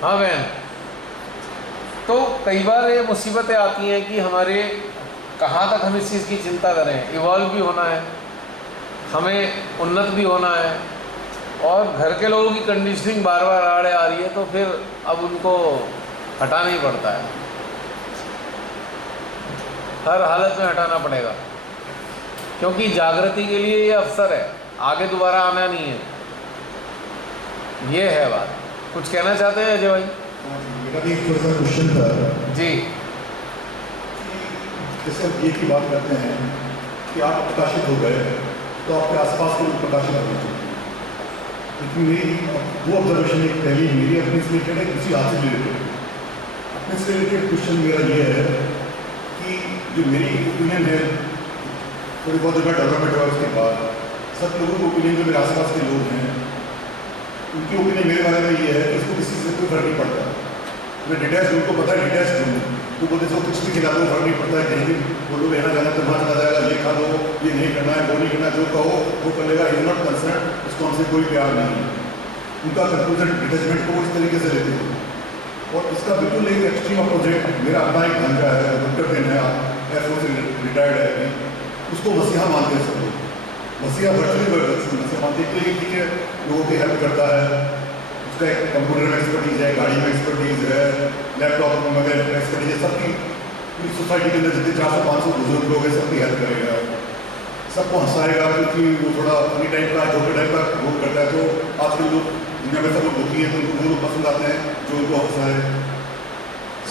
हाँ बहन, तो कई बार ये मुसीबतें आती हैं कि हमारे कहाँ तक हम इस चीज़ की चिंता करें। इवॉल्व भी होना है, हमें उन्नत भी होना है, और घर के लोगों की कंडीशनिंग बार बार आड़े आ रही है, तो फिर अब उनको हटाना ही पड़ता है, हर हालत में हटाना पड़ेगा, क्योंकि जागृति के लिए ये अवसर है, आगे दोबारा आना नहीं है। ये है बात। कुछ कहना चाहते हैं अजय भाई? मेरा भी एक थोड़ा सा क्वेश्चन था जी। जैसे हम ये की बात करते हैं कि आप प्रकाशित हो गए तो आपके आसपास के लोग प्रकाशित होने चाहिए, लेकिन मेरी वो ऑब्जर्वेशन एक पहली मेरी अपने से रिलेटेड है, किसी हाथ से रिलेटेड। अपने से रिलेटेड क्वेश्चन मेरा ये है कि जो मेरी ओपिनियन है, थोड़ी बहुत जगह डेवलपमेंट हुआ उसके बाद सब लोगों को ओपिनियन, जो मेरे आसपास के लोग हैं उनकी ओपिनियन मेरे बारे में ये है कि इसको किसी से कोई फर्क नहीं पड़ता। मैं डिटेल्स उनको पता है, डिटेल्स दूँ तो बोलते सो कुछ भी खिला दो, फर्क नहीं पड़ता है, कहीं भी बोलो रहना जाना तो वहाँ चला जाएगा, ये खा लो, ये नहीं करना है, वो नहीं करना, जो कहो वो कर लेगा, इज नॉट कंसर्न, उसको हमसे कोई प्यार नहीं है। उनका कंक्लूजन डिटैचमेंट को इस तरीके से लेते हैं। और इसका बिल्कुल एक एक्सट्रीम अपोजिट मेरा अपना एक भांजा है, डॉक्टर बेन है, एयरफोर्स से रिटायर्ड है अभी, उसको मसीहा मानते हैं सब लोग। मसीहा वर्चुअली मसीहा मानते हैं कि ठीक है, लोगों की हेल्प करता है, उसका एक कंप्यूटर में एक्सपर्टीज है, गाड़ी में एक्सपर्टीज है, लैपटॉप में एक्सपर्टीज है, सबकी पूरी सोसाइटी के अंदर जितने 400-500 बुजुर्ग लोग हैं सबकी हेल्प करेगा, सबको हंसाएगा, क्योंकि वो थोड़ा फनी टाइप का, जोकर टाइप का रोल करता है। तो आजकल लोग दुनिया में सब लोग दुखी हैं तो उनको वो लोग पसंद आते हैं जो उनको हंसाए,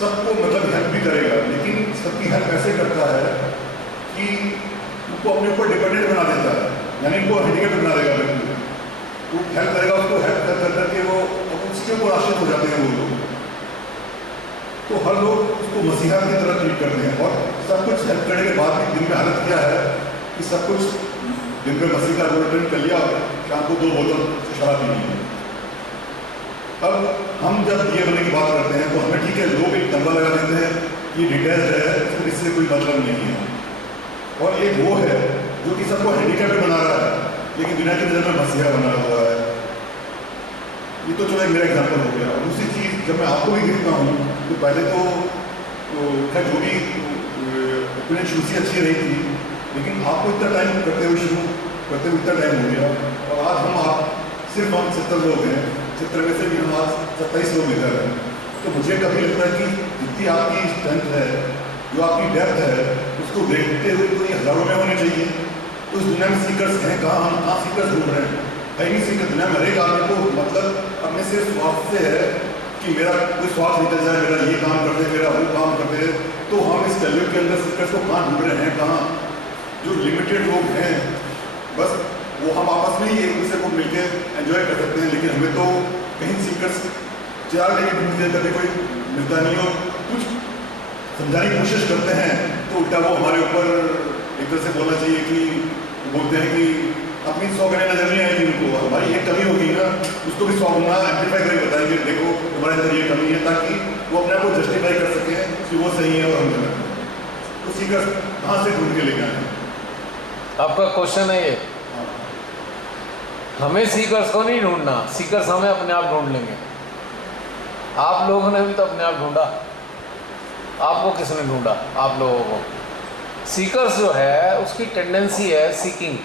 सबको मतलब हेल्प भी करेगा, लेकिन सबकी हेल्प ऐसे करता है कि उनको अपने ऊपर डिपेंडेंट बना देता है, यानी उनको हैंडीकैप बना देगा। बिल्कुल वो हेल्प करेगा, उसको हेल्प कर करके वो उसके ऊपर आश्रित हो जाते हैं वो लोग। तो हर लोग उसको मसीहा की तरह ट्रीट करते हैं, और सब कुछ हेल्प करने के बाद भी दिन में हालत क्या है कि सब कुछ दिन में मसीह का रोल अटेंड कर लिया, शाम को 2 बोतल शराब पी ली। अब हम जब ये बनने की बात करते हैं तो हमें ठीक है, लोग एक दंगा लगा देते हैं, ये डिटेल्स है, इससे कोई मतलब नहीं है। और एक वो है जो कि सबको हैंडीकैप बना रहा है, लेकिन दुनिया की नज़र में मसीहा बना हुआ है। ये तो चलो एक मेरा एग्जाम्पल हो गया। और दूसरी चीज़, जब मैं आपको भी देखता हूँ तो पहले तो खैर जो भी ओपिनियन शुरू से अच्छी रही थी, लेकिन आपको इतना टाइम करते हुए शुरू करते हुए इतना टाइम हो गया, और आज हम सिर्फ हम 70 लोग हैं, 70 में से भी हम आज 27 लोग इधर हैं। तो मुझे कभी लगता है कि जितनी आपकी स्ट्रेंथ है, जो आपकी डेप्थ है, उसको देखते हुए तो ये हज़ारों में होने चाहिए। तो इस दुनिया में सीकर्स हैं कहाँ, हम कहाँ सीकर्स ढूंढ रहे हैं? है नहीं सीकर दुनिया में। हर एक आदमी को मतलब अपने से स्वार्थ से है कि मेरा कोई स्वार्थ निकल जाए, मेरा ये काम कर दे, मेरा वो काम कर दे। तो हम इस कलयुग के अंदर सीकर्स को कहाँ ढूंढ रहे हैं? कहाँ जो लिमिटेड लोग हैं, बस वो हम आपस में ही एक दूसरे को मिलकर एंजॉय कर सकते हैं, लेकिन हमें तो कहीं सीकर्स 4 लेके ढूंढते कभी कोई मिलता नहीं। और कुछ समझाने की कोशिश करते हैं तो उल्टा वो हमारे ऊपर एक तरह से बोलना चाहिए कि बोलते हैं कि अपनी 100 गने नजर नहीं आएगी उनको, हमारी एक कमी होगी ना, उसको भी 100 गुना एम्पलीफाई करके बताएंगे, देखो हमारे अंदर ये कमी है, ताकि वो अपने आप को जस्टिफाई कर सके कि वो सही है और हम गलत हैं। तो सीकर कहाँ से ढूंढ के लेके आए? आपका क्वेश्चन है ये। हमें सीकर्स को नहीं ढूंढना, सीकर्स हमें अपने आप ढूंढ लेंगे। आप लोगों ने भी तो अपने आप ढूंढा, आपको किसने ढूंढा? आप लोगों को। सीकर्स जो है उसकी टेंडेंसी है सीकिंग,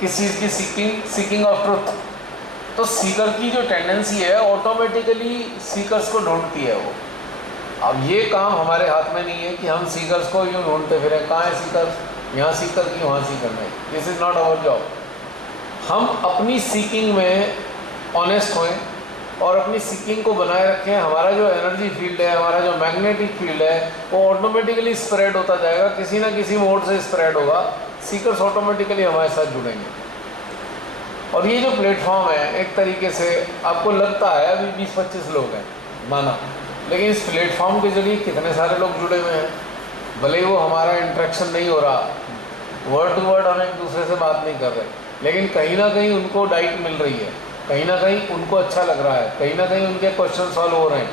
किस चीज़ की सीकिंग? Seeking of truth. तो सीकर की जो टेंडेंसी है ऑटोमेटिकली सीकर्स को ढूंढती है वो। अब ये काम हमारे हाथ में नहीं है कि हम सीकर्स को यूँ ढूंढते फिरें, कहाँ है सीकर्स, यहाँ सीकर की वहाँ सीकर नहीं। This is not our job. हम अपनी सीकिंग में ऑनेस्ट होएं और अपनी सीकिंग को बनाए रखें। हमारा जो एनर्जी फील्ड है, हमारा जो मैग्नेटिक फील्ड है, वो ऑटोमेटिकली स्प्रेड होता जाएगा, किसी ना किसी मोड से स्प्रेड होगा, सीकर्स ऑटोमेटिकली हमारे साथ जुड़ेंगे। और ये जो प्लेटफॉर्म है, एक तरीके से आपको लगता है अभी 20-25 लोग हैं माना, लेकिन इस प्लेटफॉर्म के जरिए कितने सारे लोग जुड़े हुए हैं। भले ही वो हमारा इंटरेक्शन नहीं हो रहा, वर्ड टू वर्ड हम एक दूसरे से बात नहीं कर रहे, लेकिन कहीं ना कहीं उनको डाइट मिल रही है, कहीं ना कहीं उनको अच्छा लग रहा है, कहीं ना कहीं उनके क्वेश्चन सॉल्व हो रहे हैं।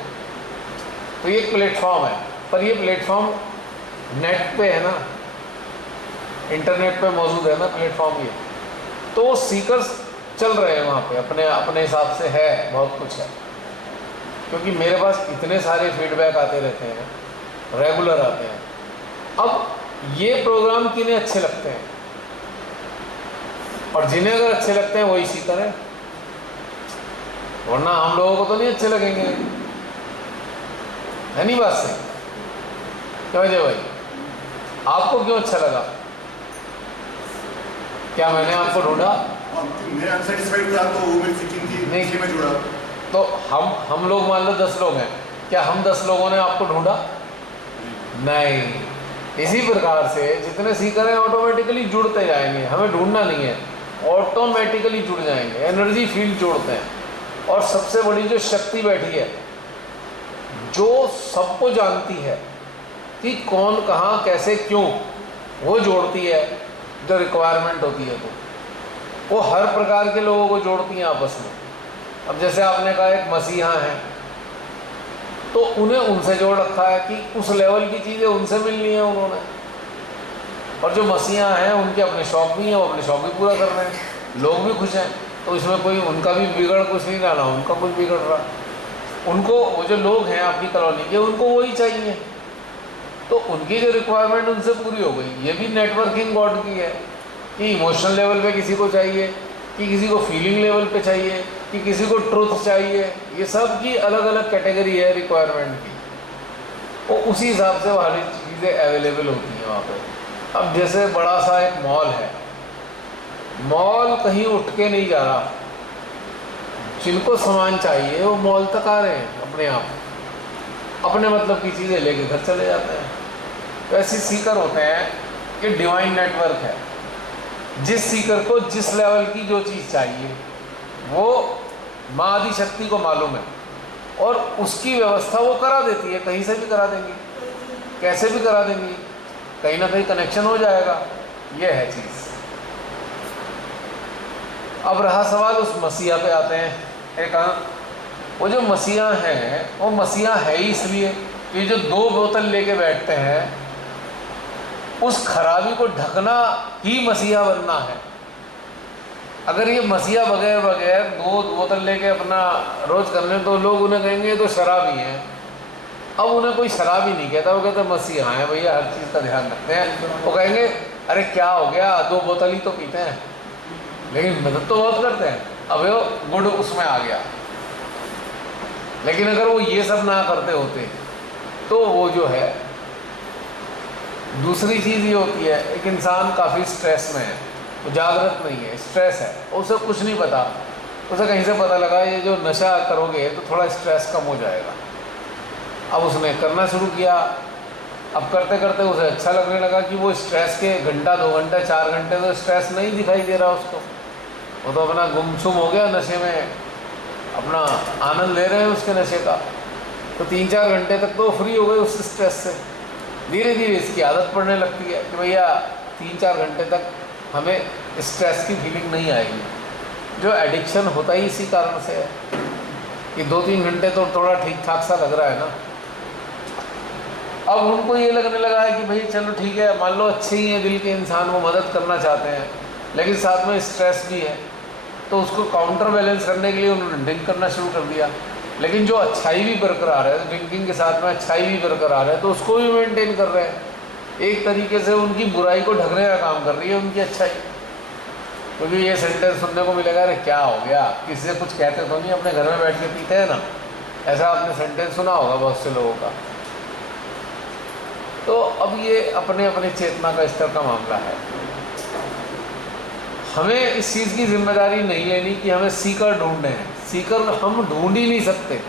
तो ये प्लेटफॉर्म है, पर ये प्लेटफॉर्म नेट पे है ना, इंटरनेट पे मौजूद है ना प्लेटफॉर्म ये। तो सीकर्स चल रहे हैं वहाँ पे, अपने अपने हिसाब से है, बहुत कुछ है। क्योंकि मेरे पास इतने सारे फीडबैक आते रहते हैं, रेगुलर आते हैं। अब ये प्रोग्राम किन्हें अच्छे लगते हैं, और जिन्हें अगर अच्छे लगते हैं वही सीकर है, वरना हम लोगों को तो नहीं अच्छे लगेंगे, है नहीं बात सही? क्या वजह भाई, आपको क्यों अच्छा लगा? क्या मैंने आपको ढूंढा? मैं अनसेटिस्फाइड था तो वो मेरी सीखी थी, नहीं। इसलिए मैं जुड़ा। तो हम लोग मान लो 10 लोग हैं, क्या हम 10 लोगों ने आपको ढूंढा? नहीं। इसी प्रकार से जितने सीकर हैं ऑटोमेटिकली जुड़ते जाएंगे, हमें ढूंढना नहीं है, ऑटोमेटिकली जुड़ जाएंगे, एनर्जी फील्ड जोड़ते हैं। और सबसे बड़ी जो शक्ति बैठी है, जो सबको जानती है कि कौन कहाँ कैसे क्यों, वो जोड़ती है जो रिक्वायरमेंट होती है, तो वो हर प्रकार के लोगों को जोड़ती हैं आपस में। अब जैसे आपने कहा एक मसीहा हैं, तो उन्हें उनसे जोड़ रखा है कि उस लेवल की चीज़ें उनसे मिलनी है उन्होंने, और जो मसीहा हैं उनके अपने शौक भी हैं, वो अपने शौक भी पूरा कर रहे हैं, लोग भी खुश हैं, तो इसमें कोई उनका भी बिगड़ कुछ नहीं रहा, उनका कुछ बिगड़ रहा। उनको वो जो लोग हैं आपकी कॉलोनी के, उनको वही चाहिए, तो उनकी जो रिक्वायरमेंट उनसे पूरी हो गई। ये भी नेटवर्किंग गॉड की है कि इमोशनल लेवल पे किसी को चाहिए, कि किसी को फीलिंग लेवल पे चाहिए, कि किसी को ट्रुथ चाहिए, ये सब की अलग अलग कैटेगरी है रिक्वायरमेंट की, वो उसी हिसाब से सारी चीज़ें अवेलेबल होती हैं वहाँ पे। अब जैसे बड़ा सा एक मॉल है, मॉल कहीं उठ के नहीं जा रहा, जिनको सामान चाहिए वो मॉल तक आ रहे हैं अपने आप, अपने मतलब की चीज़ें लेके घर चले जाते हैं। तो ऐसे सीकर होते हैं कि डिवाइन नेटवर्क है, जिस सीकर को जिस लेवल की जो चीज़ चाहिए वो माँ आदि शक्ति को मालूम है, और उसकी व्यवस्था वो करा देती है, कहीं से भी करा देंगी, कैसे भी करा देंगी, कहीं ना कहीं कनेक्शन हो जाएगा। ये है चीज़। अब रहा सवाल उस मसीहा पे आते हैं। एक वो जो मसीहा हैं, वो मसीहा है ही इसलिए कि जो 2 बोतल लेके बैठते हैं, उस खराबी को ढकना ही मसीहा बनना है। अगर ये मसीहा बगैर 2 बोतल लेके अपना रोज़ कर लें तो लोग उन्हें कहेंगे तो शराबी हैं। अब उन्हें कोई शराबी नहीं कहता, वो कहते मसीहा हैं भैया, हर चीज़ का ध्यान रखते हैं। वो कहेंगे अरे क्या हो गया, 2 बोतल ही तो पीते हैं, लेकिन मदद तो बहुत करते हैं। अब वो गुड़ उसमें आ गया। लेकिन अगर वो ये सब ना करते होते तो वो जो है, दूसरी चीज़ ये होती है, एक इंसान काफ़ी स्ट्रेस में है, वो जागृत नहीं है, स्ट्रेस है, उसे कुछ नहीं पता, उसे कहीं से पता लगा ये जो नशा करोगे तो थोड़ा स्ट्रेस कम हो जाएगा। अब उसने करना शुरू किया, अब करते करते उसे अच्छा लगने लगा कि वो स्ट्रेस के घंटा 2 घंटे 4 घंटे तो स्ट्रेस नहीं दिखाई दे रहा उसको, वो तो अपना गुमसुम हो गया नशे में, अपना आनंद ले रहे हैं उसके नशे का। तो 3-4 घंटे तक तो फ्री हो गए उस स्ट्रेस से। धीरे धीरे इसकी आदत पड़ने लगती है कि भैया 3-4 घंटे तक हमें स्ट्रेस की फीलिंग नहीं आएगी। जो एडिक्शन होता ही इसी कारण से है कि 2-3 घंटे तो थोड़ा ठीक ठाक सा लग रहा है ना। अब उनको ये लगने लगा है कि भाई चलो ठीक है, मान लो अच्छे ही हैं दिल के इंसान, वो मदद करना चाहते हैं, लेकिन साथ में स्ट्रेस भी है, तो उसको काउंटर बैलेंस करने के लिए उन्होंने ड्रिंक करना शुरू कर दिया। लेकिन जो अच्छाई भी बरकरार है, ड्रिंकिंग के साथ में अच्छाई भी बरकरार है, तो उसको भी मेंटेन कर रहे हैं। एक तरीके से उनकी बुराई को ढकने का काम कर रही है उनकी अच्छाई। क्योंकि ये सेंटेंस सुनने को मिलेगा, अरे क्या हो गया, किसी से कुछ कहते तो नहीं, अपने घर में बैठ के पीते हैं ना, ऐसा आपने सेंटेंस सुना होगा बहुत से लोगों का। तो अब ये अपने अपने चेतना का स्तर का मामला है। हमें इस चीज़ की जिम्मेदारी नहीं लेनी कि हमें सीकर ढूंढने हैं। सीकर हम ढूंढ ही नहीं सकते,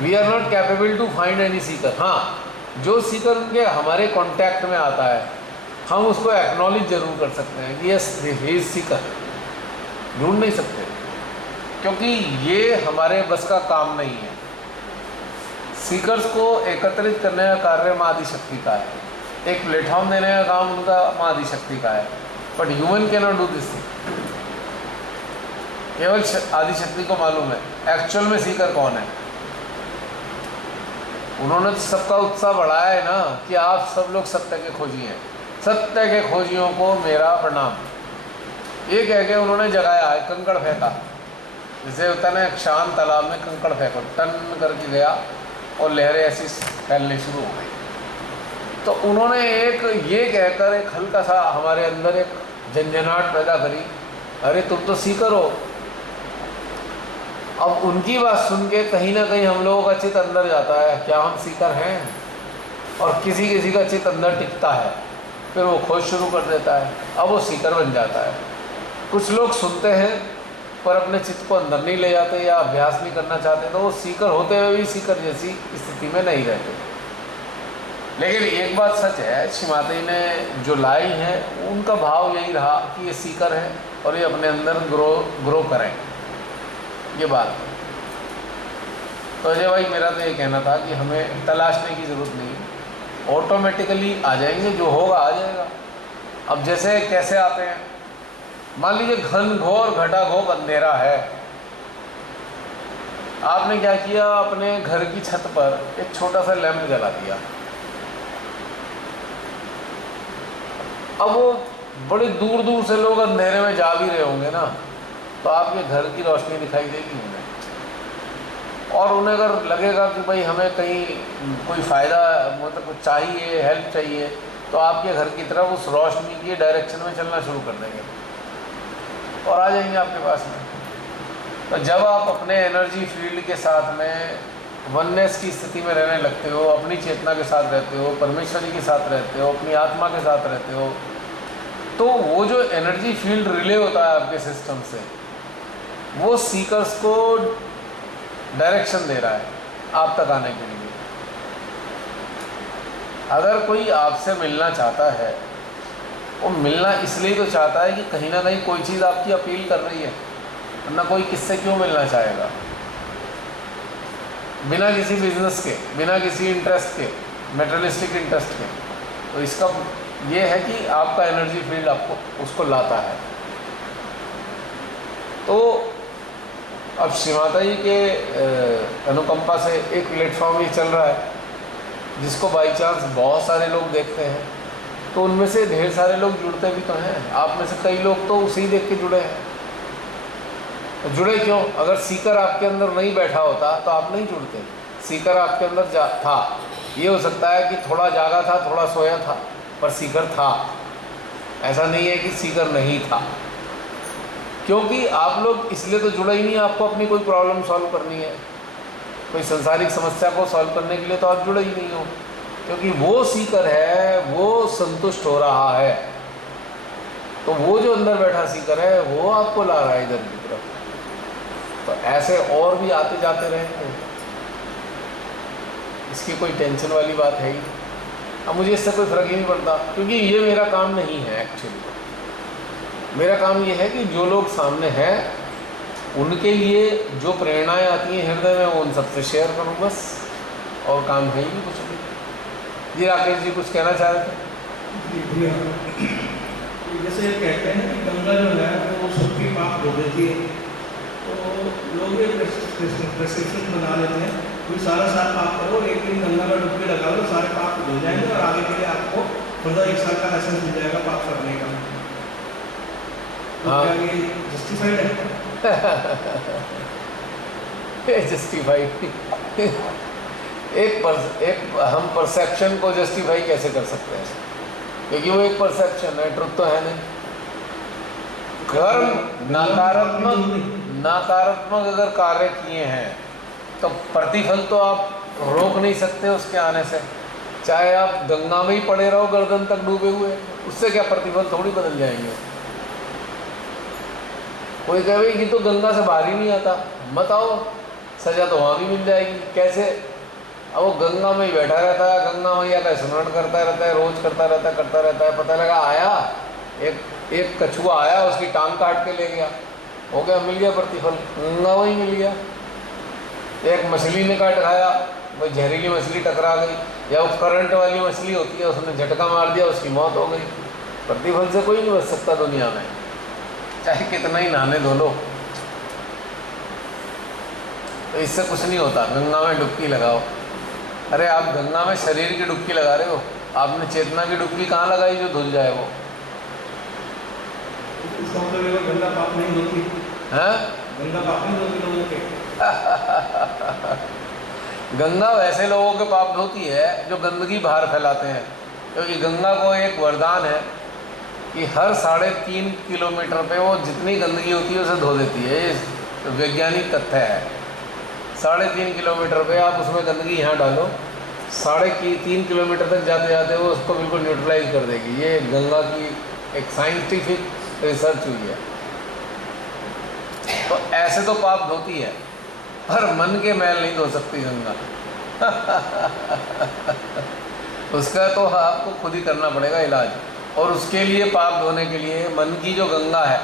we are not capable to find any seeker. हाँ, जो सीकर उनके हमारे कांटेक्ट में आता है, हम उसको एक्नॉलेज जरूर कर सकते हैं कि यस ही इज सीकर। ढूंढ नहीं सकते, क्योंकि ये हमारे बस का काम नहीं है। सीकर्स को एकत्रित करने का कार्य माँ आदि शक्ति का है, एक प्लेटफॉर्म देने का काम उनका माँ आदि शक्ति का है, but human can not do this thing. केवल आदि शक्ति को मालूम है एक्चुअल में सीकर कौन है। उन्होंने तो सबका उत्साह बढ़ाया है ना कि आप सब लोग सत्य के खोजी हैं, सत्य के खोजियों को मेरा प्रणाम। ये कह के उन्होंने जगाया है, कंकड़ फेंका जैसे होता है ना, एक शांत तालाब में कंकड़ फेंको, टन करके गया और लहरें ऐसी फैलनी शुरू हो गई। तो उन्होंने एक ये कहकर एक हल्का सा हमारे अंदर एक झंझनाहट पैदा करी, अरे तुम तो सीकर हो। अब उनकी बात सुन के कहीं ना कहीं हम लोगों का चित्त अंदर जाता है, क्या हम सीकर हैं? और किसी किसी का चित्त अंदर टिकता है, फिर वो खोज शुरू कर देता है, अब वो सीकर बन जाता है। कुछ लोग सुनते हैं पर अपने चित्त को अंदर नहीं ले जाते या अभ्यास नहीं करना चाहते, तो वो सीकर होते हुए भी सीकर जैसी स्थिति में नहीं रहते। लेकिन एक बात सच है, श्री माता जी ने जो लाई है उनका भाव यही रहा कि ये सीकर है और ये अपने अंदर ग्रो करें, ये बात। तो अजय भाई, मेरा तो ये कहना था कि हमें तलाशने की ज़रूरत नहीं है, ऑटोमेटिकली आ जाएंगे, जो होगा आ जाएगा। अब जैसे कैसे आते हैं, मान लीजिए घनघोर घटाघोर अंधेरा है, आपने क्या किया, अपने घर की छत पर एक छोटा सा लैंप जला दिया। अब वो बड़े दूर दूर से लोग अंधेरे में जा भी रहे होंगे ना, तो आपके घर की रोशनी दिखाई देगी उन्हें, और उन्हें अगर लगेगा कि भाई हमें कहीं कोई फ़ायदा, मतलब कुछ चाहिए, हेल्प चाहिए, तो आपके घर की तरफ उस रोशनी की डायरेक्शन में चलना शुरू कर देंगे और आ जाएंगे आपके पास में। तो जब आप अपने एनर्जी फील्ड के साथ में वननेस की स्थिति में रहने लगते हो, अपनी चेतना के साथ रहते हो, परमेश्वरी के साथ रहते हो, अपनी आत्मा के साथ रहते हो, तो वो जो एनर्जी फील्ड रिले होता है आपके सिस्टम से, वो सीकर्स को डायरेक्शन दे रहा है आप तक आने के लिए। अगर कोई आपसे मिलना चाहता है, वो मिलना इसलिए तो चाहता है कि कहीं ना कहीं कोई चीज़ आपकी अपील कर रही है, वरना कोई किससे क्यों मिलना चाहेगा? बिना किसी बिजनेस के, बिना किसी इंटरेस्ट के, मेटेरियलिस्टिक इंटरेस्ट के। तो इसका ये है कि आपका एनर्जी फील्ड आपको उसको लाता है। तो अब श्री माता जी के अनुकंपा से एक प्लेटफॉर्म ये चल रहा है जिसको बाई चांस बहुत सारे लोग देखते हैं, तो उनमें से ढेर सारे लोग जुड़ते भी तो हैं। आप में से कई लोग तो उसे ही देख के जुड़े हैं। तो जुड़े क्यों? अगर सीकर आपके अंदर नहीं बैठा होता तो आप नहीं जुड़ते। सीकर आपके अंदर था, ये हो सकता है कि थोड़ा जागा था, थोड़ा सोया था, पर सीकर था। ऐसा नहीं है कि सीकर नहीं था, क्योंकि आप लोग इसलिए तो जुड़े ही नहीं, आपको अपनी कोई प्रॉब्लम सॉल्व करनी है, कोई संसारिक समस्या को सॉल्व करने के लिए तो आप जुड़े ही नहीं हो, क्योंकि वो सीकर है, वो संतुष्ट हो रहा है। तो वो जो अंदर बैठा सीकर है वो आपको ला रहा है इधर की तरफ। तो ऐसे और भी आते जाते रहेंगे, इसकी कोई टेंशन वाली बात है ही। अब मुझे इससे कोई फ़र्क ही नहीं पड़ता, क्योंकि ये मेरा काम नहीं है। एक्चुअली मेरा काम ये है कि जो लोग सामने हैं उनके लिए जो प्रेरणाएं आती हैं हृदय में, वो उन सबसे शेयर करूँ बस, और काम है ही नहीं कुछ भी। जी राकेश जी कुछ कहना चाह रहे थे? जैसे कहते हैं कि गंगा जो है वो सबकी पाप धो देती है, तो लोग ये प्रेस्क्रिप्शन बना लेते हैं कि सारा साल पाप करो, एक दिन गंगा में डुबकी लगा लो, सारे पाप धुल जाएंगे और आगे के लिए आपको फर्दर 1 साल का लाइसेंस मिल जाएगा पाप करने का। तो हाँ। क्या ये जस्टिफाइड है? जस्टिफाइड एक हम परसेप्शन को जस्टिफाई कैसे कर सकते हैं? क्योंकि वो एक परसेप्शन है, ट्रुथ तो है नहीं। कर्म नकारात्मक अगर कार्य किए हैं तो प्रतिफल तो आप रोक नहीं सकते उसके आने से। चाहे आप गंगा में ही पड़े रहो गर्दन तक डूबे हुए, उससे क्या प्रतिफल थोड़ी बदल जाएंगे। कोई कहे भाई ये तो गंगा से बाहर ही नहीं आता, मत आओ, सजा तो वहाँ भी मिल जाएगी। कैसे? अब वो गंगा में ही बैठा रहता है, गंगा मैया का स्मरण करता रहता है, रोज करता रहता है। पता लगा आया एक कछुआ आया, उसकी टांग काट के ले गया, हो गया, मिल गया प्रतिफल, गंगा वही मिल गया। एक मछली ने काट खाया, वही जहरीली मछली टकरा गई, या वो करंट वाली मछली होती है, उसने झटका मार दिया, उसकी मौत हो गई। प्रतिफल से कोई नहीं बच सकता दुनिया में, चाहे कितना ही नहाने धो लो। तो इससे कुछ नहीं होता। गंगा में डुबकी लगाओ। अरे आप गंगा में शरीर की डुबकी लगा रहे हो, आपने चेतना की डुबकी कहाँ लगाई जो धुल जाए वो? इसका मतलब गंगा पाप नहीं होती हैं? गंगा पाप नहीं धोती लोगों के। गंगा वैसे लोगों के पाप धोती है जो गंदगी बाहर फैलाते हैं, क्योंकि गंगा को एक वरदान है कि हर 3.5 किलोमीटर पे वो जितनी गंदगी होती है उसे धो देती है। ये वैज्ञानिक तथ्य है। 3.5 किलोमीटर पे आप उसमें गंदगी यहाँ डालो, 3.5 किलोमीटर तक जाते जाते वो उसको बिल्कुल न्यूट्रलाइज कर देगी। ये गंगा की एक साइंटिफिक रिसर्च हुई है। तो ऐसे तो पाप धोती है, पर मन के मैल नहीं धो सकती गंगा। उसका तो आपको खुद ही करना पड़ेगा इलाज। और उसके लिए पाप धोने के लिए मन की जो गंगा है,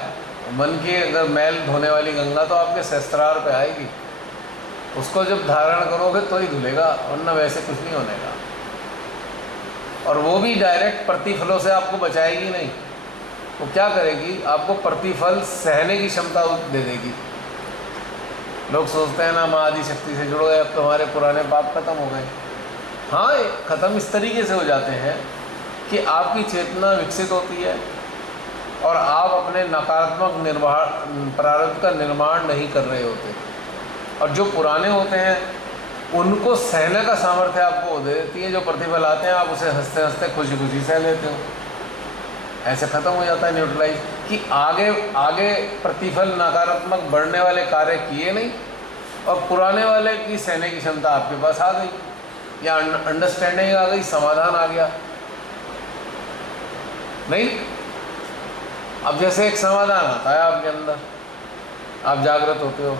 मन की अगर मैल धोने वाली गंगा तो आपके सहस्त्रार पे आएगी। उसको जब धारण करोगे तो ही धुलेगा, वरना वैसे कुछ नहीं होने का। और वो भी डायरेक्ट प्रतिफलों से आपको बचाएगी नहीं। वो क्या करेगी, आपको प्रतिफल सहने की क्षमता दे देगी। लोग सोचते हैं ना, माँ आदि शक्ति से जुड़ गए, अब तो हमारे पुराने पाप खत्म हो गए। हाँ, ख़त्म इस तरीके से हो जाते हैं कि आपकी चेतना विकसित होती है और आप अपने नकारात्मक प्रारब्ध का निर्माण नहीं कर रहे होते। और जो पुराने होते हैं उनको सहने का सामर्थ्य आपको दे देती है। जो प्रतिफल आते हैं आप उसे हंसते हंसते खुशी खुशी सह लेते हो। ऐसे ख़त्म हो जाता है न्यूट्रलाइज कि आगे प्रतिफल नकारात्मक बढ़ने वाले कार्य किए नहीं और पुराने वाले की सहने की क्षमता आपके पास आ गई, या अंडरस्टैंडिंग आ गई, समाधान आ गया। नहीं, अब जैसे एक समाधान आता है आपके अंदर, आप जागृत होते हो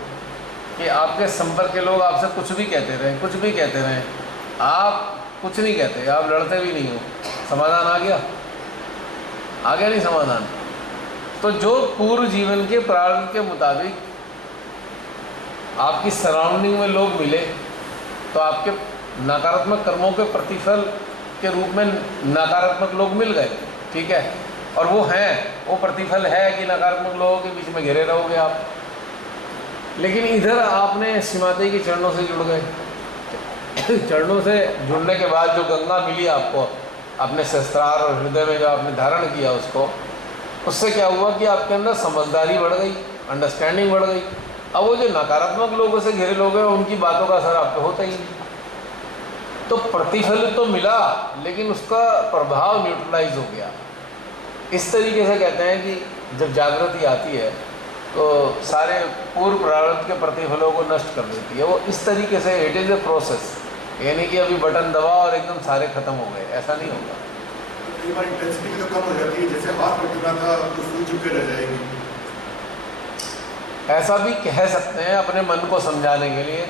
कि आपके संपर्क के लोग आपसे कुछ भी कहते रहें, कुछ भी कहते रहें, आप कुछ नहीं कहते, आप लड़ते भी नहीं हो। समाधान आ गया नहीं समाधान? तो जो पूर्व जीवन के प्रारंभ के मुताबिक आपकी सराउंडिंग में लोग मिले तो आपके नकारात्मक कर्मों के प्रतिफल के रूप में नकारात्मक लोग मिल गए, ठीक है, और वो प्रतिफल है कि नकारात्मक लोगों के बीच में घिरे रहोगे आप। लेकिन इधर आपने श्रीमाता के चरणों से जुड़ गए। चरणों से जुड़ने के बाद जो गंगा मिली आपको अपने सहस्त्रार और हृदय में जो आपने धारण किया उससे क्या हुआ कि आपके अंदर समझदारी बढ़ गई, अंडरस्टैंडिंग बढ़ गई। अब वो जो नकारात्मक लोगों से घिरे लोग हैं उनकी बातों का असर आप पे होता ही नहीं। तो प्रतिफल तो मिला लेकिन उसका प्रभाव न्यूट्रलाइज हो गया। इस तरीके से कहते हैं कि जब जागृति आती है तो सारे पूर्व प्रारब्ध के प्रतिफलों को नष्ट कर देती है। वो इस तरीके से इट इज़ ए प्रोसेस, यानी कि अभी बटन दबा और एकदम सारे खत्म हो गए, ऐसा नहीं होगा। कई बार इंटेंसिटी भी तो कम हो जाती है, जैसे हाथ में टूटा था तो फूल चुके रह जाएगी। ऐसा भी कह सकते हैं अपने मन को समझाने के लिए,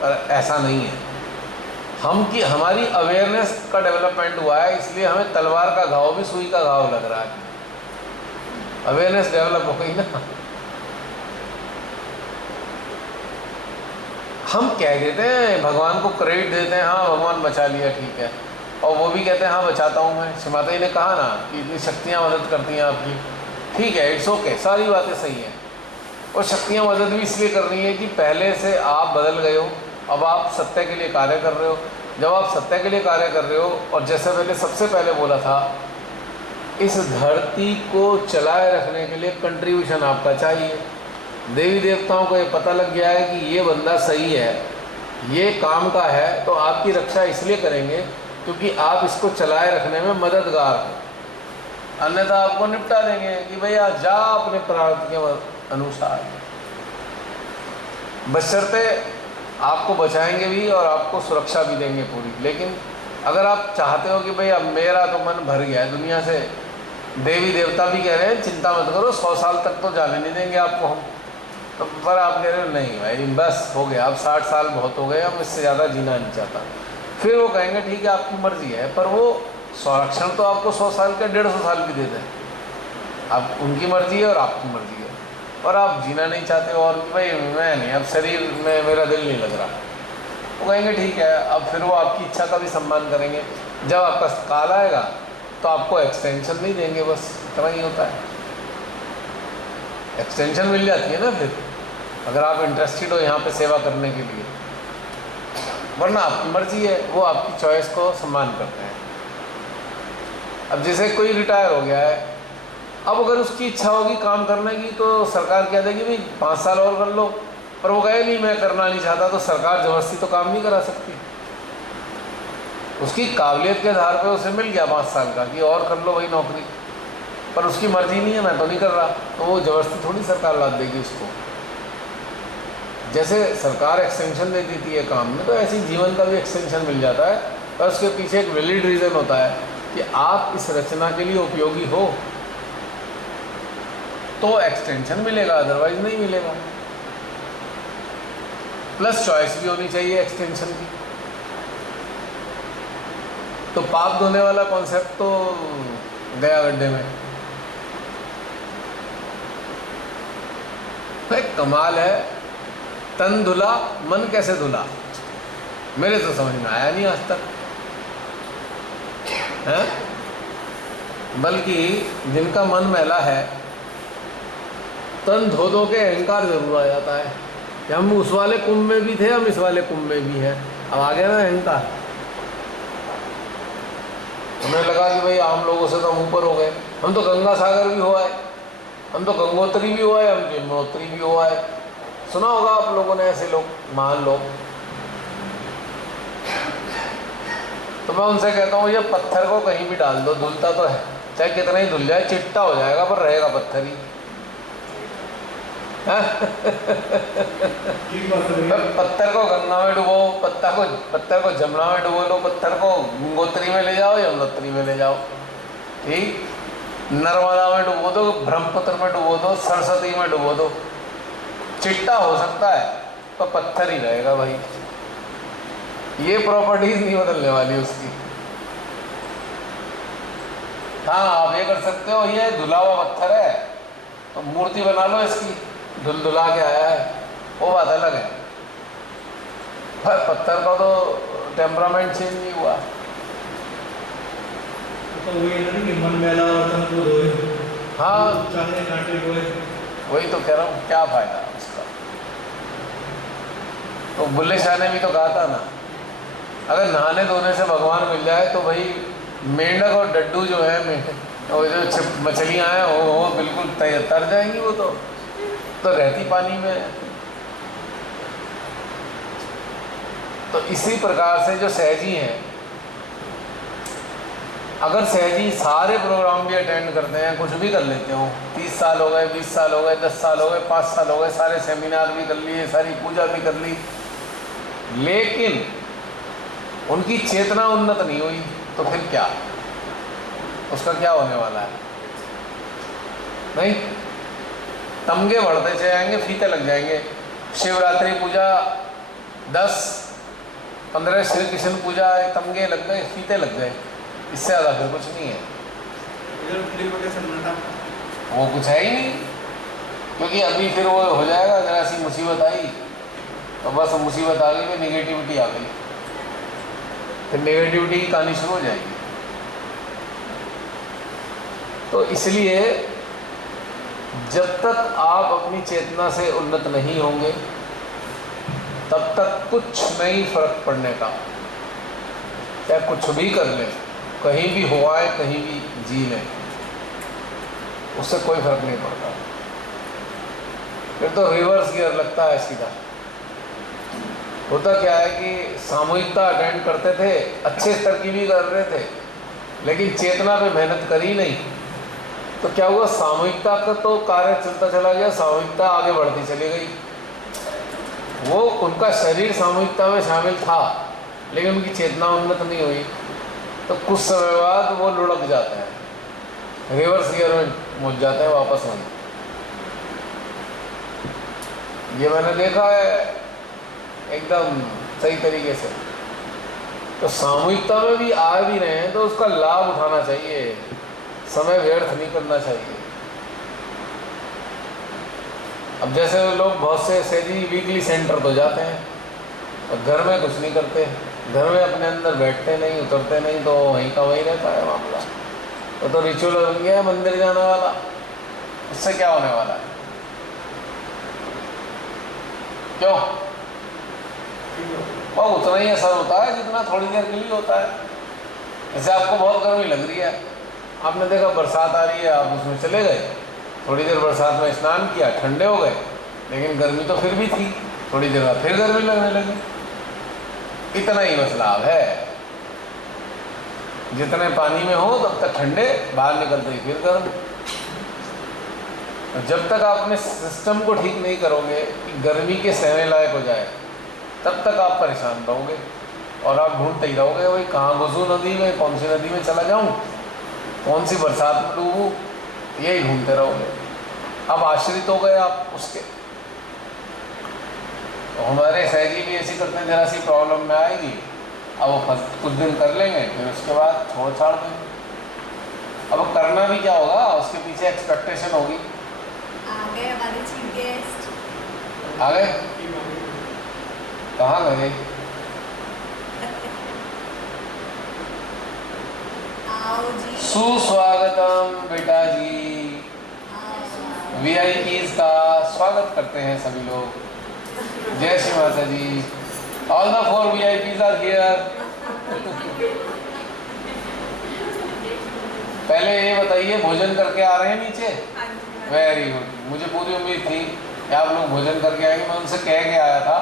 पर ऐसा नहीं है। हमारी अवेयरनेस का डेवलपमेंट हुआ है, इसलिए हमें तलवार का घाव भी सुई का घाव लग रहा है। अवेयरनेस डेवलप हो गई ना। हम कह देते हैं, भगवान को क्रेडिट देते हैं, हाँ भगवान बचा लिया, ठीक है, और वो भी कहते हैं हाँ बचाता हूँ मैं। श्रीमाता जी ने कहा ना कि इतनी शक्तियाँ मदद करती हैं आपकी, ठीक है, इट्स ओके, सारी बातें सही हैं। और शक्तियाँ मदद भी इसलिए कर रही हैं कि पहले से आप बदल गए हो, अब आप सत्य के लिए कार्य कर रहे हो। जब आप सत्य के लिए कार्य कर रहे हो, और जैसे मैंने सबसे पहले बोला था, इस धरती को चलाए रखने के लिए कंट्रीब्यूशन आपका चाहिए। देवी देवताओं को ये पता लग गया है कि ये बंदा सही है, ये काम का है, तो आपकी रक्षा इसलिए करेंगे क्योंकि आप इसको चलाए रखने में मददगार हो। अन्यथा आपको निपटा देंगे कि भैया जा अपने प्रारब्ध के अनुसार। बशर्ते आपको बचाएंगे भी और आपको सुरक्षा भी देंगे पूरी। लेकिन अगर आप चाहते हो कि भाई अब मेरा तो मन भर गया है दुनिया से, देवी देवता भी कह रहे हैं चिंता मत करो, 100 साल तक तो जाने नहीं देंगे आपको हम, तो पर आप कह रहे हो नहीं भाई बस हो गया, अब 60 साल बहुत हो गए, अब इससे ज़्यादा जीना नहीं चाहता। फिर वो कहेंगे ठीक है आपकी मर्ज़ी है, पर वो संरक्षण तो आपको 100 साल का 150 साल भी दे दें। आप उनकी मर्ज़ी है और आपकी मर्ज़ी है, और आप जीना नहीं चाहते हो और भाई मैं नहीं, अब शरीर में मेरा दिल नहीं लग रहा, वो कहेंगे ठीक है। अब फिर वो आपकी इच्छा का भी सम्मान करेंगे। जब आपका काल आएगा तो आपको एक्सटेंशन नहीं देंगे, बस इतना ही होता है। एक्सटेंशन मिल जाती है ना फिर, अगर आप इंटरेस्टेड हो यहाँ पे सेवा करने के लिए, वरना आपकी मर्जी है, वो आपकी चॉइस को सम्मान करते हैं। अब जैसे कोई रिटायर हो गया है, अब अगर उसकी इच्छा होगी काम करने की तो सरकार कह देगी भाई 5 साल और कर लो, पर वो कहे नहीं मैं करना नहीं चाहता, तो सरकार जबरदस्ती तो काम नहीं करा सकती। उसकी काबिलियत के आधार पे उसे मिल गया 5 साल का कि और कर लो वही नौकरी, पर उसकी मर्जी नहीं है, मैं तो नहीं कर रहा, तो वो जबरदस्ती थोड़ी सरकार लाद देगी उसको। जैसे सरकार एक्सटेंशन दे देती है काम में, तो ऐसी जीवन का भी एक्सटेंशन मिल जाता है, और उसके पीछे एक वैलिड रीज़न होता है कि आप इस रचना के लिए उपयोगी हो तो एक्सटेंशन मिलेगा, अदरवाइज नहीं मिलेगा। प्लस चॉइस भी होनी चाहिए एक्सटेंशन की। तो पाप धोने वाला कॉन्सेप्ट तो गया गड्ढे में। एक कमाल है, तन धुला मन कैसे धुला, मेरे तो समझ में आया नहीं आज तक है। बल्कि जिनका मन मैला है, तन धो धो के अहंकार जरूर आ जाता है कि हम उस वाले कुंभ में भी थे, हम इस वाले कुंभ में भी हैं। अब आ गया ना अहंकार, हमें लगा कि भाई आम लोगों से तो हम ऊपर हो गए, हम तो गंगा सागर भी हो आए, हम तो गंगोत्री भी हुआ है, हम यमुनोत्री भी हुआ है। सुना होगा आप लोगों ने ऐसे लोग, महान लोग। तो मैं उनसे कहता हूँ ये पत्थर को कहीं भी डाल दो, धुलता तो है, चाहे कितना ही धुल जाए, चिट्टा हो जाएगा पर रहेगा पत्थर ही। पत्थर को गंगा में डुबो, पत्थर को जमुना में डुबो लो, पत्थर को गंगोत्री में ले जाओ, यमुनोत्री में ले जाओ, ठीक, नर्मदा में डुबो दो, ब्रह्मपुत्र में डुबो दो, सरस्वती में डुबो दो, चिट्टा हो सकता है पर पत्थर ही रहेगा भाई। ये प्रॉपर्टीज नहीं बदलने वाली उसकी। हाँ आप ये कर सकते हो, ये धुला हुआ पत्थर है तो मूर्ति बना लो इसकी, धुलधुला के आया है, वो बात अलग है। पर पत्थर का तो टेम्परामेंट चेंज नहीं हुआ। तो वही है ना कि मन मैला और तन को धोए, हाँ चाहे कांटे धोए। वही तो कह रहा हूँ, क्या फायदा उसका। तो बुल्ले शाह ने भी तो कहा था ना, अगर नहाने धोने से भगवान मिल जाए तो भाई मेंढक और डड्डू जो है, वो जो मछलियाँ हैं वो बिल्कुल तर जाएंगी, वो तो रहती पानी में। तो इसी प्रकार से जो सहजी हैं, अगर सहजी सारे प्रोग्राम भी अटेंड करते हैं, कुछ भी कर लेते हो, 30 साल हो गए, 20 साल हो गए, 10 साल हो गए, 5 साल हो गए, सारे सेमिनार भी कर लिए, सारी पूजा भी कर ली, लेकिन उनकी चेतना उन्नत नहीं हुई, तो फिर क्या, उसका क्या होने वाला है? नहीं, तमगे बढ़ते चले जाएंगे, फीते लग जाएंगे। शिवरात्रि पूजा 10-15 श्री कृष्ण पूजा, तमगे लग गए, फीते लग गए, इससे ज़्यादा फिर कुछ नहीं है। वो कुछ है ही नहीं, क्योंकि अभी फिर वो हो जाएगा, जरा सी मुसीबत आई तो बस मुसीबत आ गई, फिर नेगेटिविटी आ गई, फिर नेगेटिविटी की कहानी शुरू हो जाएगी। तो इसलिए जब तक आप अपनी चेतना से उन्नत नहीं होंगे तब तक कुछ नहीं फर्क पड़ने का। चाहे कुछ भी कर लें, कहीं भी हो आए, कहीं भी जी लें, उससे कोई फर्क नहीं पड़ता। फिर तो रिवर्स गियर लगता है सीधा। होता क्या है कि सामूहिकता अटेंड करते थे, अच्छे स्तर की भी कर रहे थे, लेकिन चेतना पे मेहनत करी नहीं, तो क्या हुआ, सामूहिकता का तो कार्य चलता चला गया, सामूहिकता आगे बढ़ती चली गई। वो उनका शरीर सामूहिकता में शामिल था, लेकिन उनकी चेतना उन्नत नहीं हुई, तो कुछ समय बाद वो लुढ़क जाते हैं, रिवर्स गियर में मुझ जाते हैं वापस वहीं। ये मैंने देखा है एकदम सही तरीके से। तो सामूहिकता में भी आ भी रहे हैं तो उसका लाभ उठाना चाहिए, समय व्यर्थ नहीं करना चाहिए। अब जैसे लोग बहुत से सहजी वीकली सेंटर तो जाते हैं और घर में कुछ नहीं करते, घर में अपने अंदर बैठते नहीं, उतरते नहीं, तो वहीं का वहीं रहता है मामला। तो रिचुअल बन गया है मंदिर जाने वाला, उससे क्या होने वाला है? क्यों? वो उतना ही असर होता है जितना थोड़ी देर के लिए होता है। जैसे आपको बहुत गर्मी लग रही है आपने देखा बरसात आ रही है, आप उसमें चले गए, थोड़ी देर बरसात में स्नान किया, ठंडे हो गए, लेकिन गर्मी तो फिर भी थी, थोड़ी देर बाद फिर गर्मी लगने लगी। इतना ही मसला अब है, जितने पानी में हो तब तक ठंडे, बाहर निकलते ही फिर गर्म। जब तक आप अपने सिस्टम को ठीक नहीं करोगे कि गर्मी के सहने लायक हो जाए, तब तक आप परेशान रहोगे और आप ढूंढते ही रहोगे भाई कहाँ घुसूँ नदी में, कौन सी नदी में चला जाऊँ, कौन सी बरसात में डूबूँ, यही ढूंढते रहोगे। अब आश्रित हो गए आप उसके। तो हमारे सहजी भी ऐसी करते हैं, जरा सी प्रॉब्लम में आएगी, अब वो कुछ दिन कर लेंगे, फिर उसके बाद छोड़ छाड़ देंगे। अब करना भी क्या होगा, उसके पीछे एक्सपेक्टेशन होगी। आ गए हमारे चीफ गेस्ट। आ गए? कहाँ गए? आओ जी। सुस्वागतम बेटा जी। आओ। VIPs का स्वागत करते हैं सभी लोग। जय श्री माता जी। All the 4 VIPs are here. पहले ये बताइए, भोजन करके आ रहे हैं नीचे? Very good. मुझे पूरी उम्मीद थी कि आप लोग भोजन करके आएंगे। मैं उनसे कह के आया था